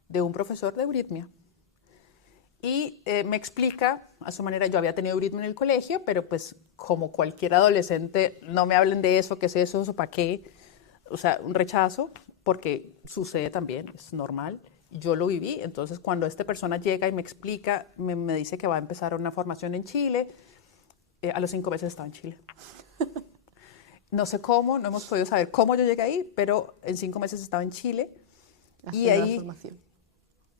de un profesor de euritmia. Y me explica, a su manera, yo había tenido euritmia en el colegio, pero pues como cualquier adolescente, no me hablen de eso, qué es eso, para qué. O sea, un rechazo, porque sucede también, es normal. Yo lo viví, entonces cuando esta persona llega y me explica, me dice que va a empezar una formación en Chile, a los 5 meses estaba en Chile. No sé cómo, no hemos podido saber cómo yo llegué ahí, pero en 5 meses estaba en Chile. Y ahí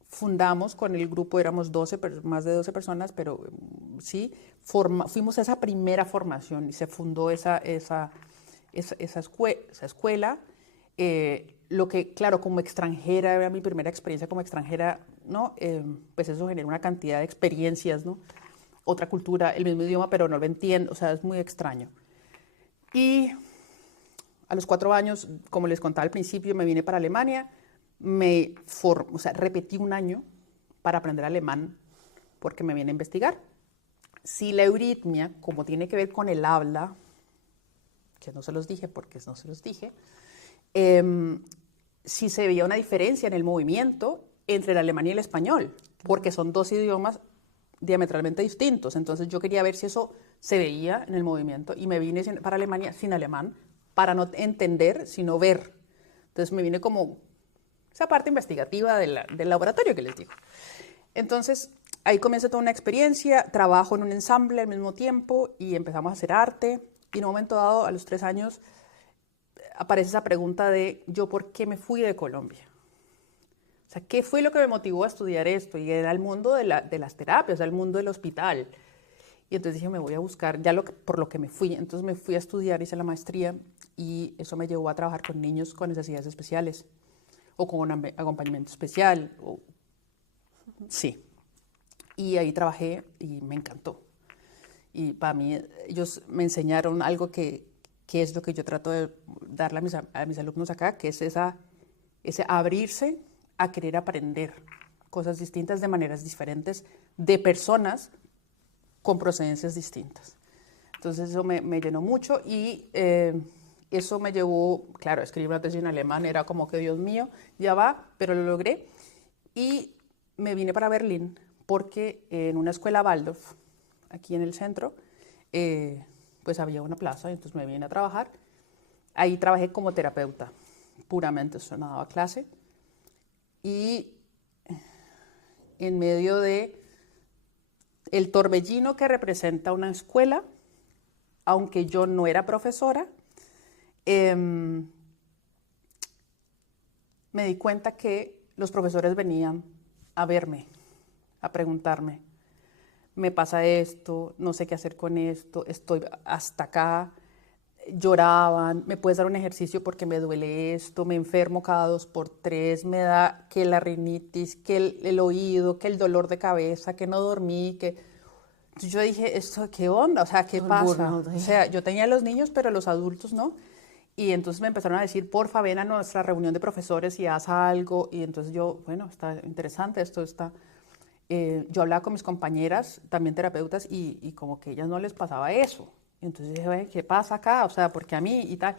fundamos con el grupo, éramos 12, más de 12 personas, pero sí, fuimos a esa primera formación y se fundó esa escuela. Lo que, claro, como extranjera, era mi primera experiencia como extranjera, ¿no? Pues eso genera una cantidad de experiencias, ¿no? Otra cultura, el mismo idioma, pero no lo entiendo, o sea, es muy extraño. Y a los 4 años, como les contaba al principio, me vine para Alemania, o sea, repetí un año para aprender alemán porque me vine a investigar. Si la euritmia, como tiene que ver con el habla, que no se los dije porque no se los dije, si se veía una diferencia en el movimiento entre el alemán y el español, porque son 2 idiomas diametralmente distintos. Entonces yo quería ver si eso se veía en el movimiento y me vine para Alemania sin alemán para no entender, sino ver. Entonces me vine como esa parte investigativa del laboratorio que les digo. Entonces ahí comienza toda una experiencia, trabajo en un ensamble al mismo tiempo y empezamos a hacer arte. Y en un momento dado, a los 3 años, aparece esa pregunta de yo por qué me fui de Colombia. O sea, ¿qué fue lo que me motivó a estudiar esto? Y era el mundo de las terapias, el mundo del hospital. Y entonces dije, me voy a buscar ya por lo que me fui. Entonces me fui a estudiar, hice la maestría y eso me llevó a trabajar con niños con necesidades especiales o con un acompañamiento especial. Sí. Y ahí trabajé y me encantó. Y para mí, ellos me enseñaron algo que es lo que yo trato de darle a mis alumnos acá, que es ese abrirse a querer aprender cosas distintas de maneras diferentes de personas con procedencias distintas. Entonces eso me llenó mucho y eso me llevó, claro, a escribir una tesis en alemán, era como que Dios mío, ya va, pero lo logré. Y me vine para Berlín porque en una escuela Waldorf, aquí en el centro, pues había una plaza y entonces me vine a trabajar. Ahí trabajé como terapeuta, puramente, eso no daba clase. Y en medio de el torbellino que representa una escuela, aunque yo no era profesora, me di cuenta que los profesores venían a verme, a preguntarme, me pasa esto, no sé qué hacer con esto, estoy hasta acá, lloraban, me puedes dar un ejercicio porque me duele esto, me enfermo cada 2 por 3, me da que la rinitis, que el oído, que el dolor de cabeza, que no dormí, que... Entonces yo dije, ¿esto qué onda? O sea, ¿qué pasa? O sea, yo tenía a los niños, pero los adultos no. Y entonces me empezaron a decir, porfa, ven a nuestra reunión de profesores y haz algo. Y entonces yo, bueno, está interesante, esto está... yo hablaba con mis compañeras, también terapeutas, y como que a ellas no les pasaba eso. Y entonces dije, ¿qué pasa acá? O sea, porque a mí y tal.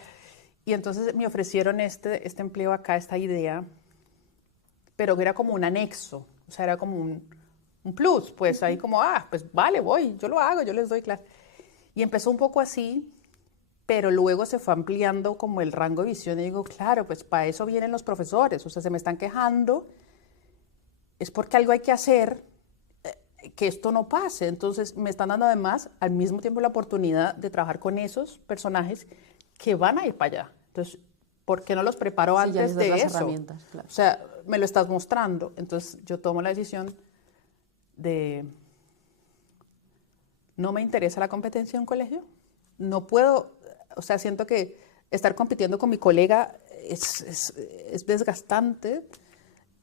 Y entonces me ofrecieron este empleo acá, esta idea, pero que era como un anexo, o sea, era como un plus, pues ahí como, pues vale, voy, yo lo hago, yo les doy clase. Y empezó un poco así, pero luego se fue ampliando como el rango de visión y digo, claro, pues para eso vienen los profesores, o sea, se me están quejando, es porque algo hay que hacer, que esto no pase. Entonces me están dando además al mismo tiempo la oportunidad de trabajar con esos personajes que van a ir para allá. Entonces, ¿por qué no los preparo antes de eso? Herramientas, claro. O sea, me lo estás mostrando. Entonces yo tomo la decisión de no me interesa la competencia en un colegio. No puedo, o sea, siento que estar compitiendo con mi colega es desgastante.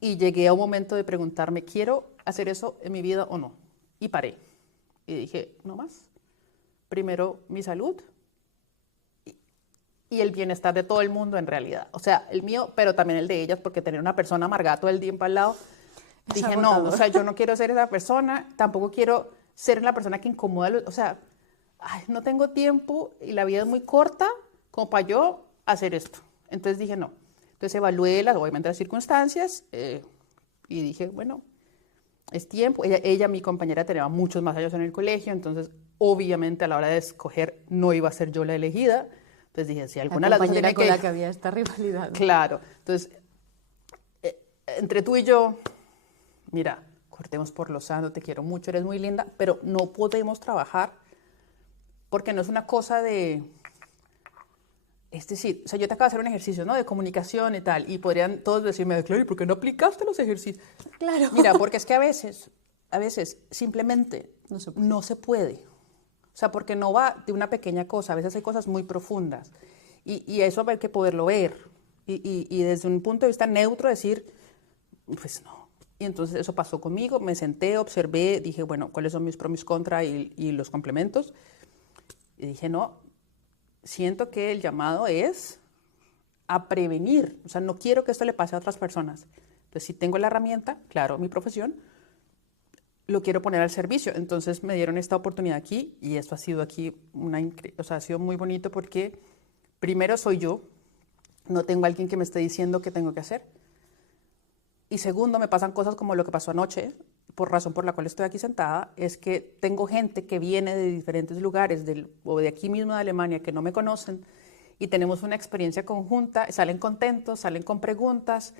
Y llegué a un momento de preguntarme, ¿quiero hacer eso en mi vida o no? Y paré. Y dije, no más. Primero mi salud y el bienestar de todo el mundo en realidad. O sea, el mío, pero también el de ellas, porque tener una persona amargada todo el tiempo al lado, dije, no, o sea, yo no quiero ser esa persona, tampoco quiero ser la persona que incomoda, o sea, ay, no tengo tiempo y la vida es muy corta como para yo hacer esto. Entonces dije, no. Entonces evalué obviamente las circunstancias y dije, bueno, es tiempo. Ella, mi compañera, tenía muchos más años en el colegio, entonces obviamente a la hora de escoger no iba a ser yo la elegida. Entonces dije, si alguna de las dos tiene con la que había esta rivalidad, ¿no? Claro. Entonces, entre tú y yo, mira, cortemos por lo sano, te quiero mucho, eres muy linda, pero no podemos trabajar porque no es una cosa de... Es decir, o sea, yo te acabo de hacer un ejercicio, ¿no? De comunicación y tal, y podrían todos decirme, claro, ¿y por qué no aplicaste los ejercicios? Claro. Mira, porque es que a veces simplemente no se puede. O sea, porque no va de una pequeña cosa, a veces hay cosas muy profundas. Y eso hay que poderlo ver. Y desde un punto de vista neutro decir, pues no. Y entonces eso pasó conmigo, me senté, observé, dije, bueno, ¿cuáles son mis pros, mis contras y los complementos? Y dije, no, siento que el llamado es a prevenir. O sea, no quiero que esto le pase a otras personas. Entonces, si tengo la herramienta, claro, mi profesión, lo quiero poner al servicio. Entonces, me dieron esta oportunidad aquí y esto ha sido aquí o sea, ha sido muy bonito porque primero soy yo, no tengo a alguien que me esté diciendo qué tengo que hacer. Y segundo, me pasan cosas como lo que pasó anoche, por razón por la cual estoy aquí sentada, es que tengo gente que viene de diferentes lugares o de aquí mismo de Alemania que no me conocen y tenemos una experiencia conjunta, salen contentos, salen con preguntas,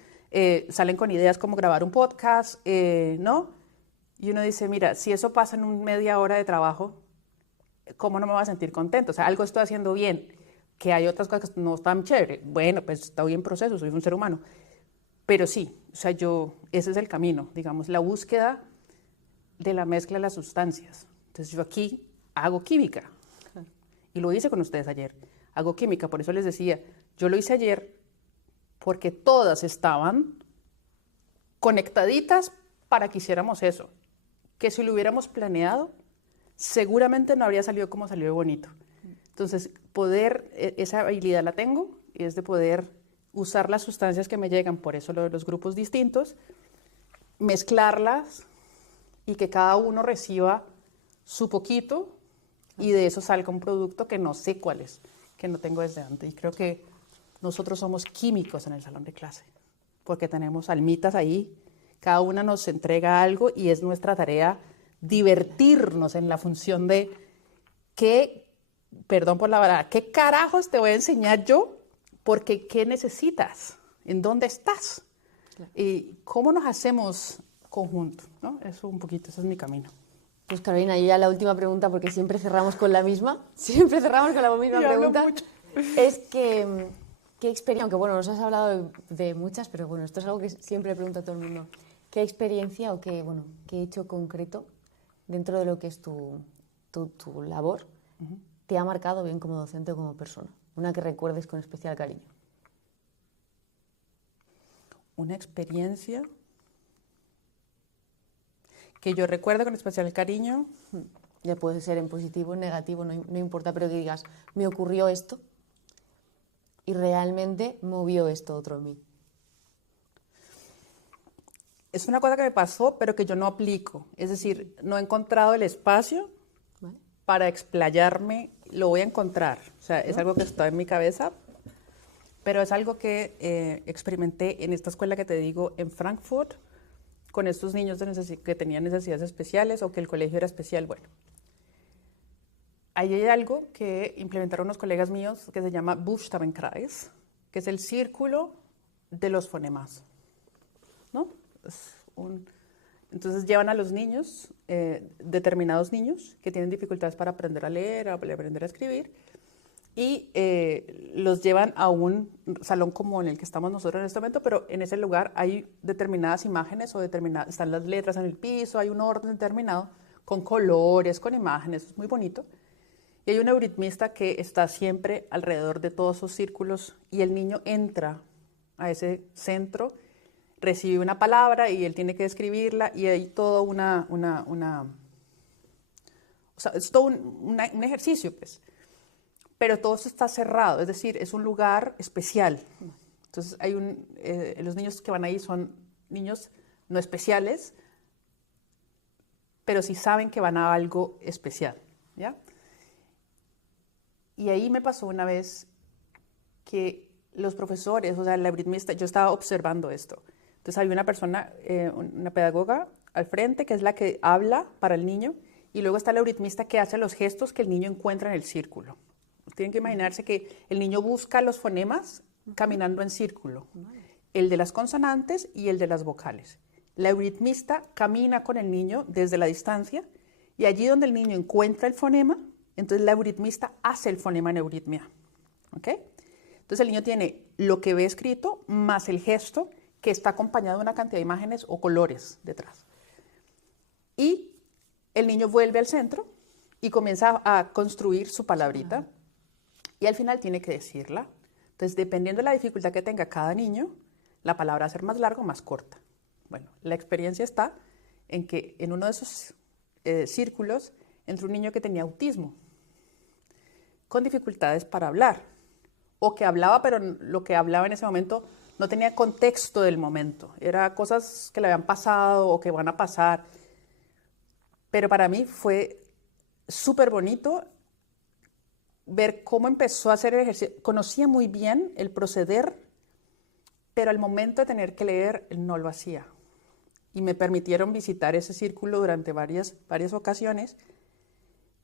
salen con ideas como grabar un podcast, ¿no? Y uno dice, mira, si eso pasa en media hora de trabajo, ¿cómo no me voy a sentir contento? O sea, algo estoy haciendo bien, que hay otras cosas que no están chévere. Bueno, pues estoy en proceso, soy un ser humano. Pero sí, o sea, ese es el camino, digamos, la búsqueda de la mezcla de las sustancias. Entonces yo aquí hago química, y lo hice con ustedes ayer, hago química, por eso les decía, yo lo hice ayer porque todas estaban conectaditas para que hiciéramos eso, que si lo hubiéramos planeado, seguramente no habría salido como salió de bonito. Entonces, esa habilidad la tengo, y es de poder usar las sustancias que me llegan, por eso lo de los grupos distintos, mezclarlas y que cada uno reciba su poquito y de eso salga un producto que no sé cuál es, que no tengo desde antes. Y creo que nosotros somos químicos en el salón de clase, porque tenemos almitas ahí, cada una nos entrega algo y es nuestra tarea divertirnos en la función de perdón por la verdad, ¿qué carajos te voy a enseñar yo? Porque ¿qué necesitas? ¿En dónde estás? Claro. ¿Y cómo nos hacemos conjunto? ¿No? Eso un poquito, ese es mi camino. Pues Carolina, yo ya la última pregunta, porque siempre cerramos con la misma, pregunta, es que, ¿qué experiencia? Aunque bueno, nos has hablado de muchas, pero bueno, esto es algo que siempre pregunto a todo el mundo. ¿Qué experiencia o qué hecho concreto dentro de lo que es tu labor te ha marcado bien como docente o como persona? Una que recuerdes con especial cariño. Una experiencia que yo recuerdo con especial cariño. Ya puede ser en positivo, en negativo, no importa, pero que digas, me ocurrió esto y realmente movió esto otro en mí. Es una cosa que me pasó, pero que yo no aplico. Es decir, no he encontrado el espacio para explayarme. Lo voy a encontrar. O sea, es algo que está en mi cabeza, pero es algo que experimenté en esta escuela que te digo en Frankfurt, con estos niños que tenían necesidades especiales o que el colegio era especial. Bueno, ahí hay algo que implementaron unos colegas míos que se llama Buchstabenkreis, que es el círculo de los fonemas, ¿no? Entonces llevan a los niños, determinados niños que tienen dificultades para aprender a leer, aprender a escribir, y los llevan a un salón como en el que estamos nosotros en este momento, pero en ese lugar hay determinadas imágenes están las letras en el piso, hay un orden determinado, con colores, con imágenes, es muy bonito. Y hay un euritmista que está siempre alrededor de todos esos círculos y el niño entra a ese centro, recibe una palabra y él tiene que describirla y hay todo o sea, es todo un ejercicio, pues. Pero todo eso está cerrado, es decir, es un lugar especial. Entonces, los niños que van ahí son niños no especiales, pero sí saben que van a algo especial, ¿ya? Y ahí me pasó una vez que los profesores, o sea, el euritmista, yo estaba observando esto. Entonces, hay una persona, una pedagoga al frente, que es la que habla para el niño, y luego está el euritmista que hace los gestos que el niño encuentra en el círculo. Tienen que imaginarse que el niño busca los fonemas caminando en círculo, el de las consonantes y el de las vocales. La euritmista camina con el niño desde la distancia y allí donde el niño encuentra el fonema, entonces la euritmista hace el fonema en euritmia. ¿Ok? Entonces el niño tiene lo que ve escrito más el gesto que está acompañado de una cantidad de imágenes o colores detrás. Y el niño vuelve al centro y comienza a construir su palabrita y al final tiene que decirla. Entonces, dependiendo de la dificultad que tenga cada niño, la palabra va a ser más larga o más corta. Bueno, la experiencia está en que en uno de esos círculos entró un niño que tenía autismo, con dificultades para hablar, o que hablaba, pero lo que hablaba en ese momento no tenía contexto del momento. Era cosas que le habían pasado o que van a pasar. Pero para mí fue súper bonito ver cómo empezó a hacer el ejercicio. Conocía muy bien el proceder, pero al momento de tener que leer, no lo hacía. Y me permitieron visitar ese círculo durante varias ocasiones.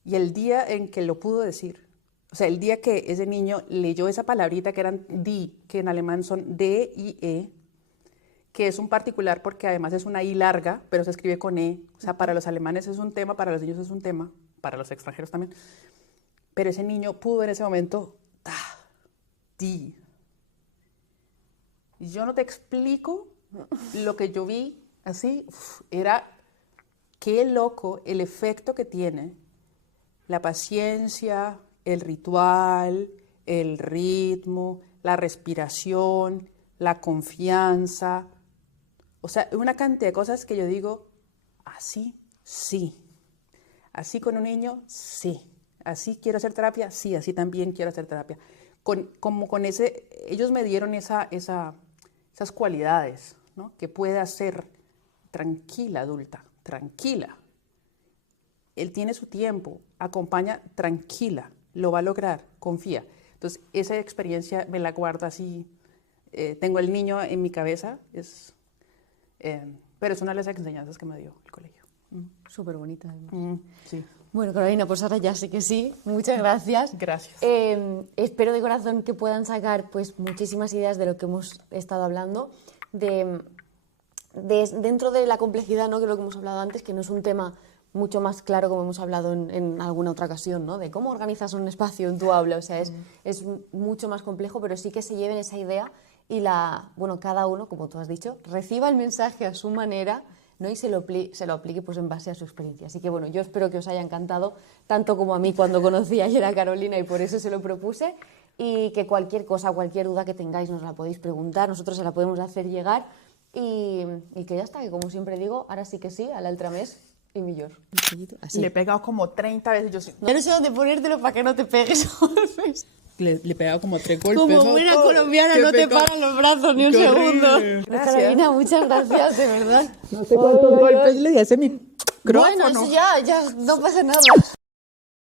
Y el día en que lo pudo decir, o sea, el día que ese niño leyó esa palabrita que eran die, que en alemán son D y E, que es un particular porque además es una I larga, pero se escribe con E. O sea, para los alemanes es un tema, para los niños es un tema, para los extranjeros también. Pero ese niño pudo en ese momento, die. Y yo no te explico lo que yo vi así, era qué loco el efecto que tiene la paciencia, el ritual, el ritmo, la respiración, la confianza. O sea, una cantidad de cosas que yo digo, así sí. Así con un niño, sí. Así quiero hacer terapia, sí, así también quiero hacer terapia. Ellos me dieron esas cualidades, ¿no? Que puede hacer tranquila, adulta, tranquila. Él tiene su tiempo, acompaña tranquila, lo va a lograr, confía. Entonces, esa experiencia me la guardo así. Tengo el niño en mi cabeza, pero es una de las enseñanzas que me dio el colegio. Súper bonita, además. Sí. Bueno, Carolina, pues ahora ya sé que sí. Muchas gracias. Gracias. Espero de corazón que puedan sacar pues muchísimas ideas de lo que hemos estado hablando, dentro de la complejidad, ¿no? Que es lo que hemos hablado antes, que no es un tema mucho más claro como hemos hablado en alguna otra ocasión, ¿no? De cómo organizas un espacio en tu aula. O sea, es mucho más complejo, pero sí que se lleven esa idea y cada uno, como tú has dicho, reciba el mensaje a su manera, ¿no? Y se lo aplique pues en base a su experiencia. Así que bueno, yo espero que os haya encantado, tanto como a mí cuando conocí ayer a Carolina y por eso se lo propuse, y que cualquier cosa, cualquier duda que tengáis nos la podéis preguntar, nosotros se la podemos hacer llegar y que ya está, que como siempre digo, ahora sí que sí, al altre mes y millor. Así. Le he pegado como 30 veces. Yo no sé dónde ponértelo para que no te pegues. Le he pegado como 3 golpes. Como buena colombiana no te paran los brazos ni un segundo. Gracias. Carolina, muchas gracias, de verdad. No sé cuántos golpes le di a ese micrófono. Bueno, eso ya no pasa nada.